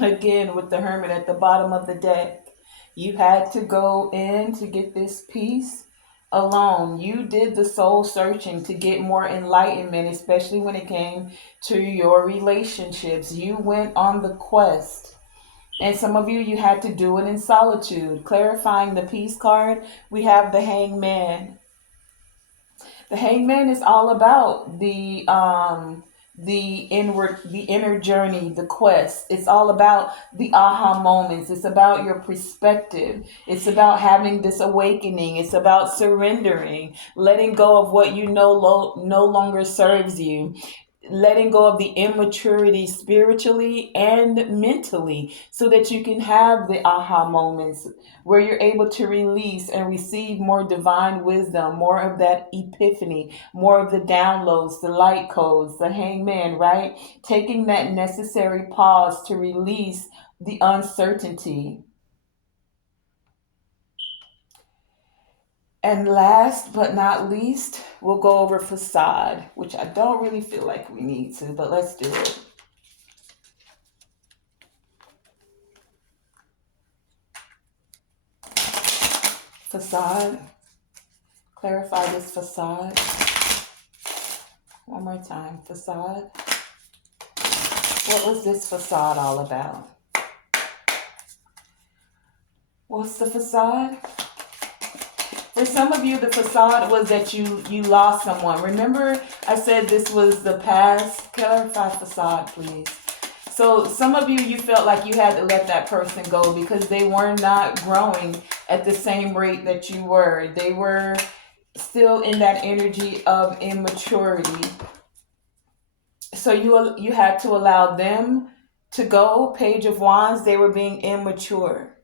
Again, with the Hermit at the bottom of the deck, you had to go in to get this peace alone. You did the soul searching to get more enlightenment, especially when it came to your relationships. You went on the quest. And some of you, you had to do it in solitude. Clarifying the peace card, we have the Hangman. The Hangman is all about the inner journey, the quest. It's all about the aha moments. It's about your perspective. It's about having this awakening. It's about surrendering, letting go of what you know no longer serves you, letting go of the immaturity spiritually and mentally so that you can have the aha moments where you're able to release and receive more divine wisdom, more of that epiphany, more of the downloads, the light codes, the Hangman, right? Taking that necessary pause to release the uncertainty. And last but not least, we'll go over facade, which I don't really feel like we need to, but let's do it. Facade. Clarify this facade. One more time. Facade. What was this facade all about? What's the facade? For some of you, the facade was that you lost someone. Remember, I said this was the past. Clarify facade, please. So some of you, you felt like you had to let that person go because they were not growing at the same rate that you were. They were still in that energy of immaturity. So you had to allow them to go. Page of Wands, they were being immature,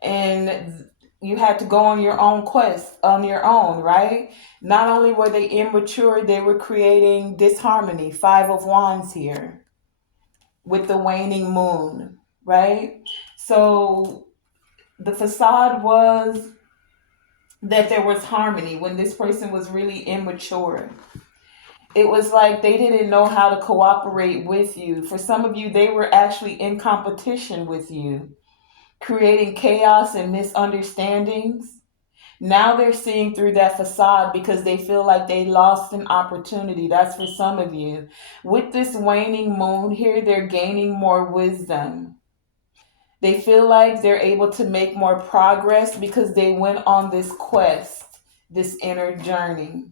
and you had to go on your own quest on your own, right? Not only were they immature, they were creating disharmony. Five of Wands here with the waning moon, right? So the facade was that there was harmony when this person was really immature. It was like they didn't know how to cooperate with you. For some of you, they were actually in competition with you, creating chaos and misunderstandings. Now they're seeing through that facade because they feel like they lost an opportunity. That's for some of you. With this waning moon here, they're gaining more wisdom. They feel like they're able to make more progress because they went on this quest, this inner journey.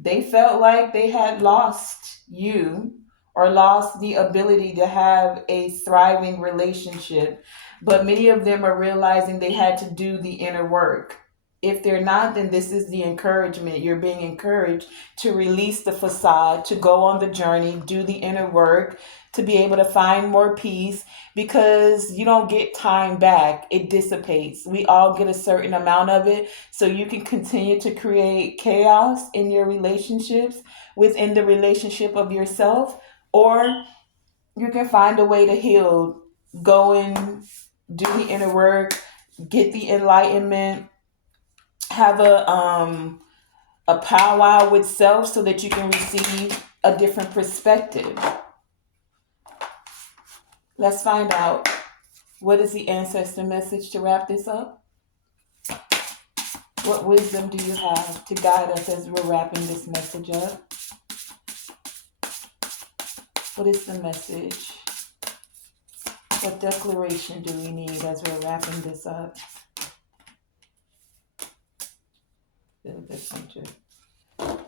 They felt like they had lost you or lost the ability to have a thriving relationship. But many of them are realizing they had to do the inner work. If they're not, then this is the encouragement. You're being encouraged to release the facade, to go on the journey, do the inner work, to be able to find more peace because you don't get time back. It dissipates. We all get a certain amount of it. So you can continue to create chaos in your relationships, within the relationship of yourself, or you can find a way to heal. Go and do the inner work, get the enlightenment, have a powwow with self so that you can receive a different perspective. Let's find out, what is the ancestor message to wrap this up? What wisdom do you have to guide us as we're wrapping this message up? What is the message? What declaration do we need as we're wrapping this up?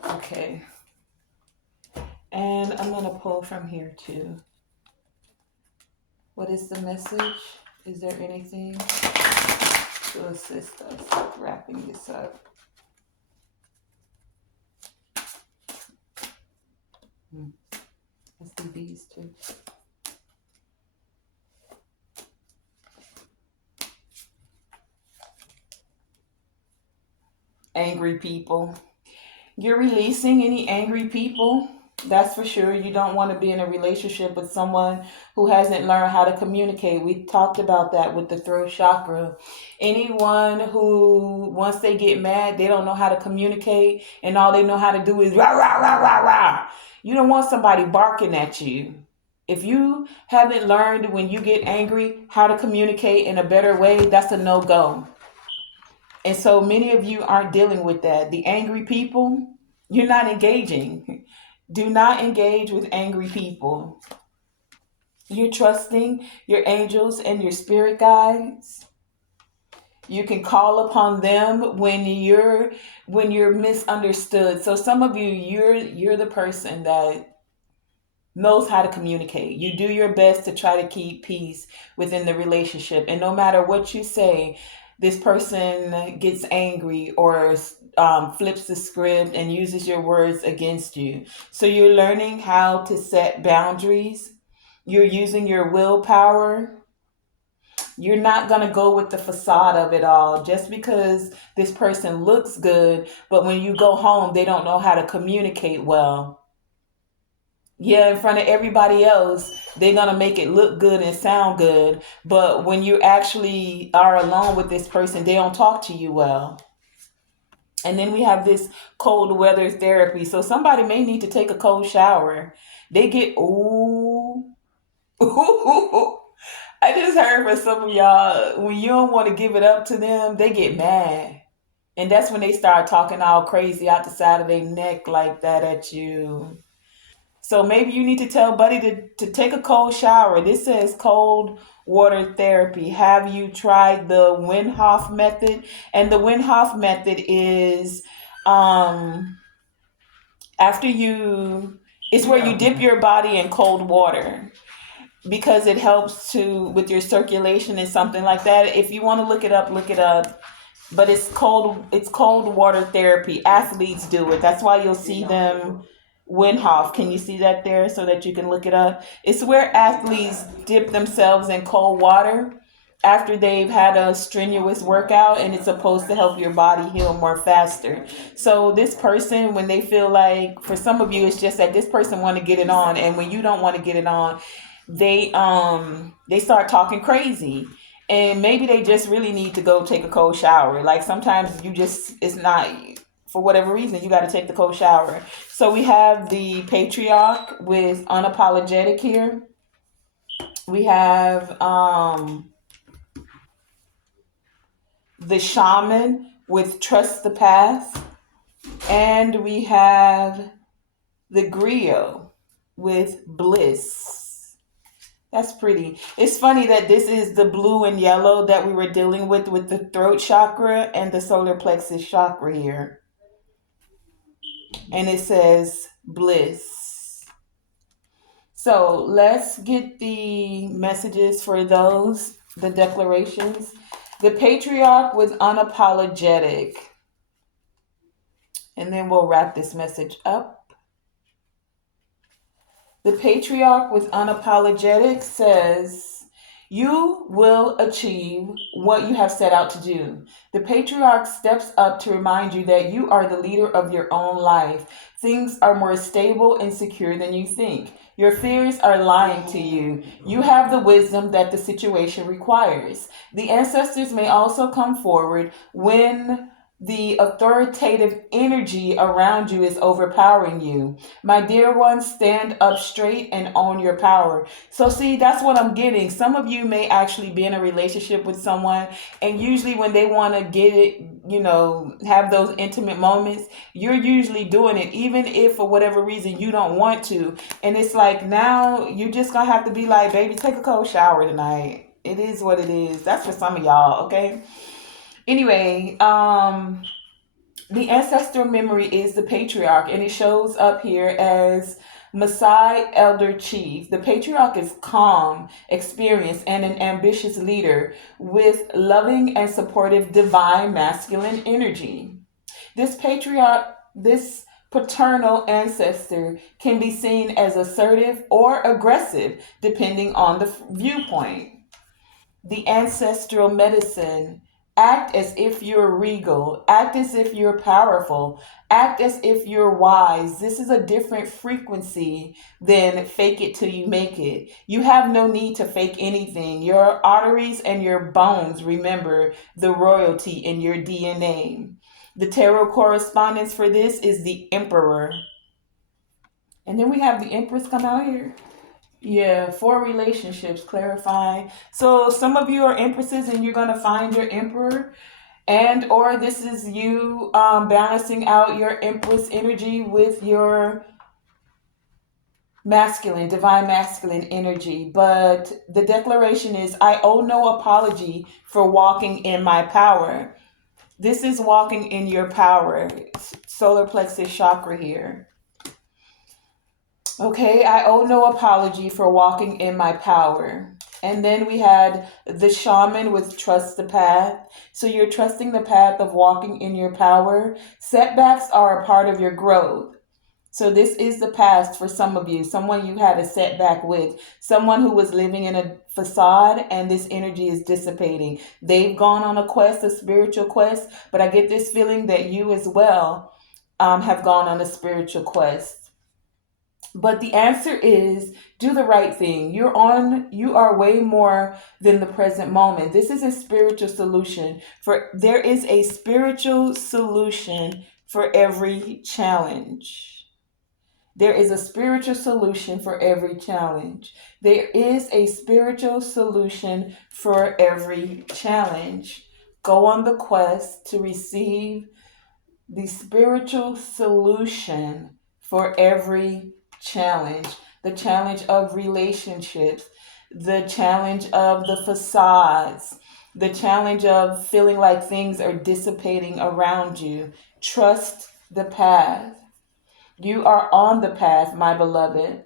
Okay. And I'm going to pull from here too. What is the message? Is there anything to assist us with wrapping this up? Let's do these two. Angry people. You're releasing any angry people. That's for sure. You don't want to be in a relationship with someone who hasn't learned how to communicate. We talked about that with the throat chakra. Anyone who, once they get mad, they don't know how to communicate and all they know how to do is rah, rah, rah, rah, rah. You don't want somebody barking at you. If you haven't learned when you get angry how to communicate in a better way, that's a no-go. And so many of you aren't dealing with that. The angry people, you're not engaging. Do not engage with angry people. You're trusting your angels and your spirit guides. You can call upon them when you're misunderstood. So some of you, you're the person that knows how to communicate. You do your best to try to keep peace within the relationship. And no matter what you say, this person gets angry or flips the script and uses your words against you. So you're learning how to set boundaries. You're using your willpower. You're not going to go with the facade of it all just because this person looks good, but when you go home, they don't know how to communicate well. Yeah, in front of everybody else, they're going to make it look good and sound good. But when you actually are alone with this person, they don't talk to you well. And then we have this cold weather therapy. So somebody may need to take a cold shower. They get, ooh, ooh. I just heard from some of y'all, when you don't want to give it up to them, they get mad. And that's when they start talking all crazy out the side of their neck like that at you. So maybe you need to tell Buddy to take a cold shower. This says cold water therapy. Have you tried the Wim Hof method? And the Wim Hof method is um, after you, it's where you dip your body in cold water because it helps to with your circulation and something like that. If you want to look it up, look it up. But it's cold water therapy. Athletes do it. That's why you'll see them. Wim Hof. Can you see that there so that you can look it up? It's where athletes dip themselves in cold water after they've had a strenuous workout, and it's supposed to help your body heal more faster. So this person, when they feel like, for some of you, it's just that this person want to get it on, and when you don't want to get it on, they start talking crazy, and maybe they just really need to go take a cold shower. Like sometimes you just, it's not, for whatever reason, you got to take the cold shower. So we have the patriarch with unapologetic here. We have the shaman with trust the path, and we have the griot with bliss. That's pretty. It's funny that this is the blue and yellow that we were dealing with the throat chakra and the solar plexus chakra here. And it says bliss. So let's get the messages for those, the declarations. The patriarch was unapologetic. And then we'll wrap this message up. The patriarch with unapologetic says, you will achieve what you have set out to do. The patriarch steps up to remind you that you are the leader of your own life. Things are more stable and secure than you think. Your fears are lying to you. You have the wisdom that the situation requires. The ancestors may also come forward when the authoritative energy around you is overpowering you. My dear ones, stand up straight and own your power. So see, that's what I'm getting. Some of you may actually be in a relationship with someone, and usually when they want to get it, have those intimate moments, you're usually doing it, even if for whatever reason you don't want to. And it's like, now you just gonna have to be like, baby, take a cold shower tonight. It is what it is. That's for some of y'all, okay? Anyway, the ancestral memory is the patriarch, and it shows up here as Maasai Elder Chief. The patriarch is calm, experienced, and an ambitious leader with loving and supportive divine masculine energy. This patriarch, this paternal ancestor, can be seen as assertive or aggressive depending on the viewpoint. The ancestral medicine. Act as if you're regal. Act as if you're powerful. Act as if you're wise. This is a different frequency than fake it till you make it. You have no need to fake anything. Your arteries and your bones remember the royalty in your DNA. The tarot correspondence for this is the Emperor. And then we have the Empress come out here. Yeah, for relationships, clarify. So some of you are empresses and you're gonna find your emperor, and or this is you balancing out your empress energy with your masculine, divine masculine energy. But the declaration is, I owe no apology for walking in my power. This is walking in your power. Solar plexus chakra here. Okay, I owe no apology for walking in my power. And then we had the shaman with trust the path. So you're trusting the path of walking in your power. Setbacks are a part of your growth. So this is the past for some of you, someone you had a setback with, someone who was living in a facade, and this energy is dissipating. They've gone on a quest, a spiritual quest, but I get this feeling that you as well have gone on a spiritual quest. But the answer is, do the right thing. You are way more than the present moment. This is a spiritual solution there is a spiritual solution for every challenge. There is a spiritual solution for every challenge. There is a spiritual solution for every challenge. Go on the quest to receive the spiritual solution for every challenge, the challenge of relationships, the challenge of the facades, the challenge of feeling like things are dissipating around you. Trust the path. You are on the path, my beloved.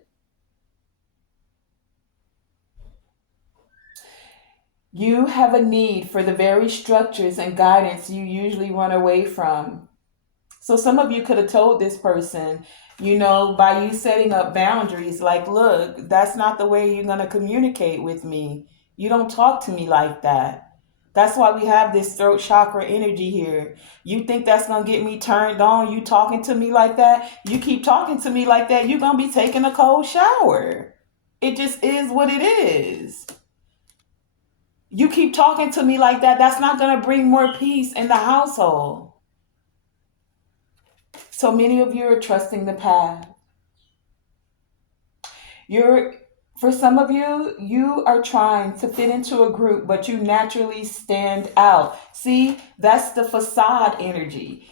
You have a need for the very structures and guidance you usually run away from. So some of you could have told this person, by you setting up boundaries, like, look, that's not the way you're going to communicate with me. You don't talk to me like that. That's why we have this throat chakra energy here. You think that's going to get me turned on? You talking to me like that? You keep talking to me like that, you're going to be taking a cold shower. It just is what it is. You keep talking to me like that, that's not going to bring more peace in the household. So many of you are trusting the path. For some of you, you are trying to fit into a group, but you naturally stand out. See, that's the facade energy.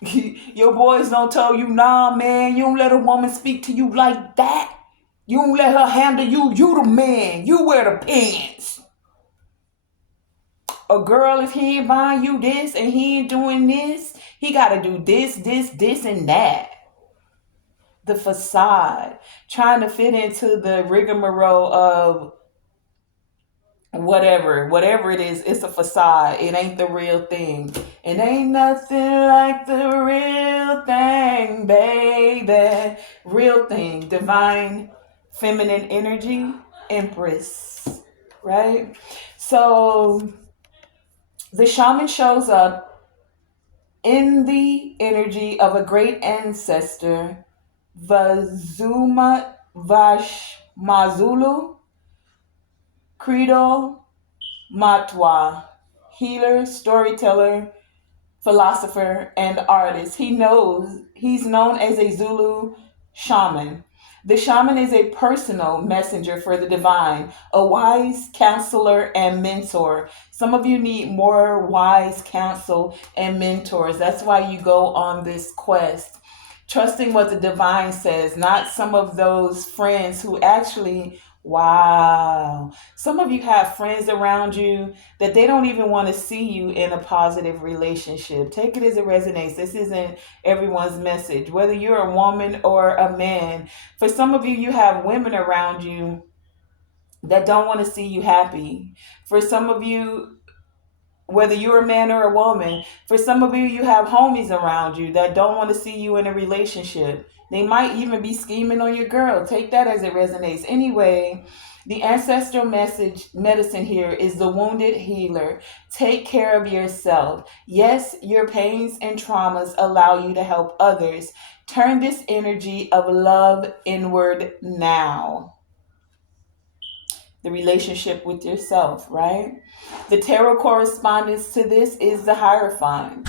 Your boys don't tell you, nah, man, you don't let a woman speak to you like that. You don't let her handle you. You the man. You wear the pants. A girl, if he ain't buying you this and he ain't doing this, he got to do this, and that. The facade, trying to fit into the rigmarole of whatever it is. It's a facade. It ain't the real thing. It ain't nothing like the real thing, baby. Real thing, divine feminine energy, empress, right? So the shaman shows up in the energy of a great ancestor, Vazuma Vashmazulu, Credo Matwa, healer, storyteller, philosopher, and artist. He's known as a Zulu shaman. The shaman is a personal messenger for the divine, a wise counselor and mentor. Some of you need more wise counsel and mentors. That's why you go on this quest. Trusting what the divine says, not some of those friends who actually, wow. Some of you have friends around you that they don't even want to see you in a positive relationship. Take it as it resonates. This isn't everyone's message, whether you're a woman or a man. For some of you, you have women around you that don't want to see you happy. For some of you, whether you're a man or a woman, for some of you, you have homies around you that don't want to see you in a relationship. They might even be scheming on your girl. Take that as it resonates. Anyway, the ancestral medicine here is the wounded healer. Take care of yourself. Yes, your pains and traumas allow you to help others. Turn this energy of love inward now. The relationship with yourself, right? The tarot correspondence to this is the Hierophant.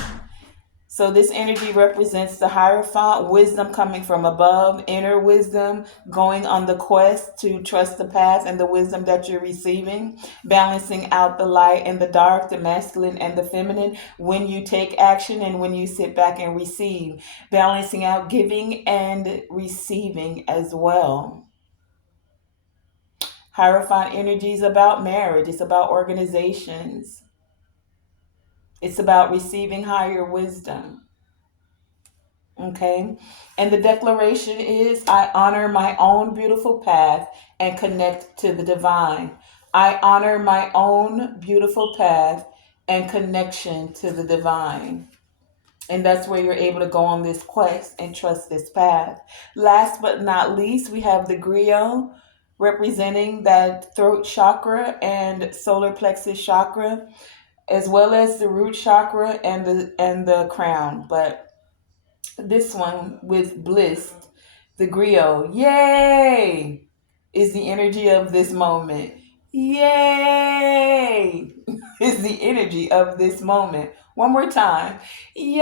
So this energy represents the Hierophant, wisdom coming from above, inner wisdom, going on the quest to trust the path and the wisdom that you're receiving, balancing out the light and the dark, the masculine and the feminine, when you take action and when you sit back and receive, balancing out giving and receiving as well. Hierophant energy is about marriage. It's about organizations. It's about receiving higher wisdom. Okay? And the declaration is, I honor my own beautiful path and connect to the divine. I honor my own beautiful path and connection to the divine. And that's where you're able to go on this quest and trust this path. Last but not least, we have the griot, representing that throat chakra and solar plexus chakra, as well as the root chakra and the crown. But this one with bliss, the griot, yay, is the energy of this moment. Yay is the energy of this moment. One more time. Yay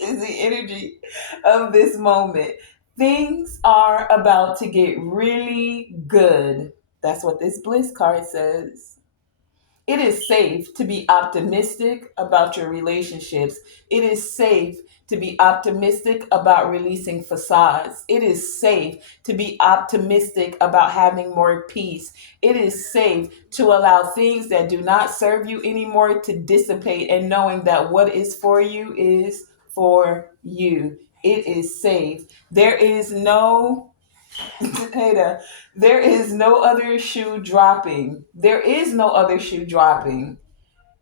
is the energy of this moment. Things are about to get really good. That's what this bliss card says. It is safe to be optimistic about your relationships. It is safe to be optimistic about releasing facades. It is safe to be optimistic about having more peace. It is safe to allow things that do not serve you anymore to dissipate and knowing that what is for you is for you. It is safe. There is no Ada, there is no other shoe dropping. There is no other shoe dropping.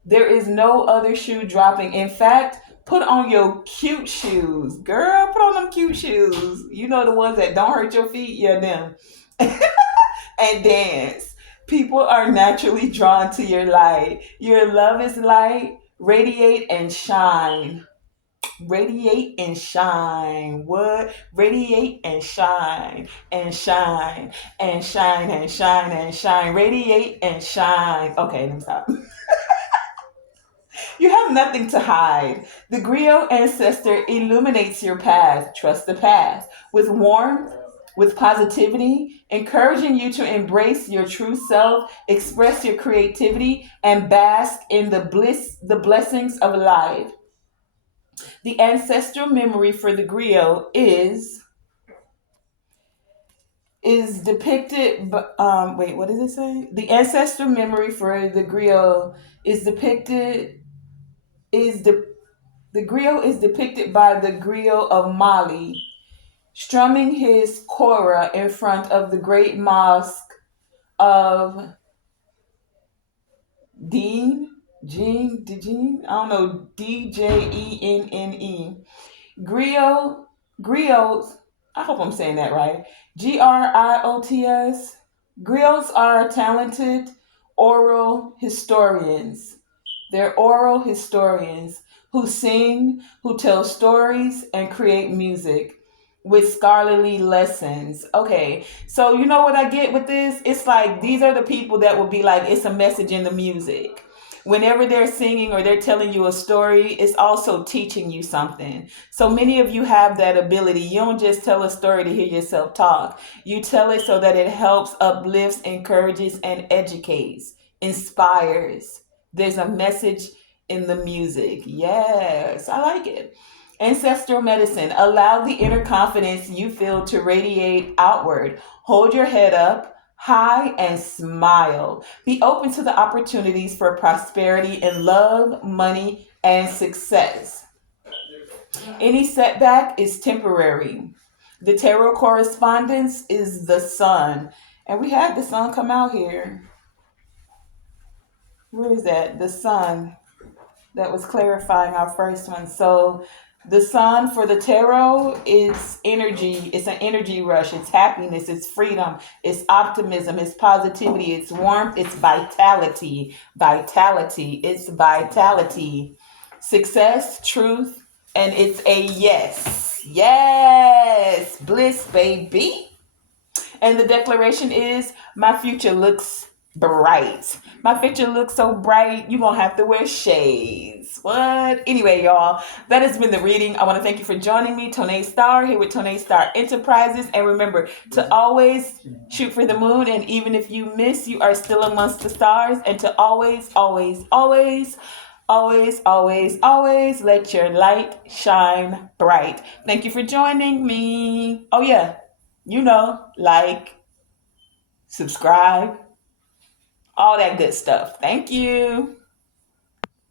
There is no other shoe dropping. In fact, put on your cute shoes. Girl, put on them cute shoes. You know the ones that don't hurt your feet? Yeah, them. And dance. People are naturally drawn to your light. Your love is light. Radiate and shine. Radiate and shine. What? Radiate and shine and shine and shine and shine and shine. Radiate and shine. Okay, let me stop. You have nothing to hide. The griot ancestor illuminates your path. Trust the path with warmth, with positivity, encouraging you to embrace your true self, express your creativity, and bask in the blessings of life. The ancestral memory for the griot is depicted. Wait, what does it say? The ancestral memory for the griot is depicted. Is the griot is depicted by the griot of Mali, strumming his kora in front of the great mosque of Deen, Djinn, I don't know, Djenne. Griot, griots, I hope I'm saying that right. Griots. Griots are talented oral historians. They're oral historians who sing, who tell stories, and create music with scholarly lessons. Okay, so you know what I get with this? It's like these are the people that will be like, it's a message in the music. Whenever they're singing or they're telling you a story, it's also teaching you something. So many of you have that ability. You don't just tell a story to hear yourself talk. You tell it so that it helps, uplifts, encourages, and educates, inspires. There's a message in the music. Yes, I like it. Ancestral medicine. Allow the inner confidence you feel to radiate outward. Hold your head up high and smile. Be open to the opportunities for prosperity in love, money, and success. Any setback is temporary. The tarot correspondence is the sun. And we had the sun come out here. Where is that? The sun that was clarifying our first one. So the sun for the tarot is energy. It's an energy rush. It's happiness. It's freedom. It's optimism. It's positivity. It's warmth. It's vitality. Vitality. It's vitality. Success, truth, and it's a yes. Yes. Bliss, baby. And the declaration is my future looks bright. My future looks so bright, you're going to have to wear shades. What? Anyway, y'all, that has been the reading. I want to thank you for joining me, Tonae Star, here with Tonae Star Enterprises. And remember to always shoot for the moon. And even if you miss, you are still amongst the stars. And to always, always, always, always, always, always let your light shine bright. Thank you for joining me. Oh, yeah. You know, like, subscribe, all that good stuff. Thank you.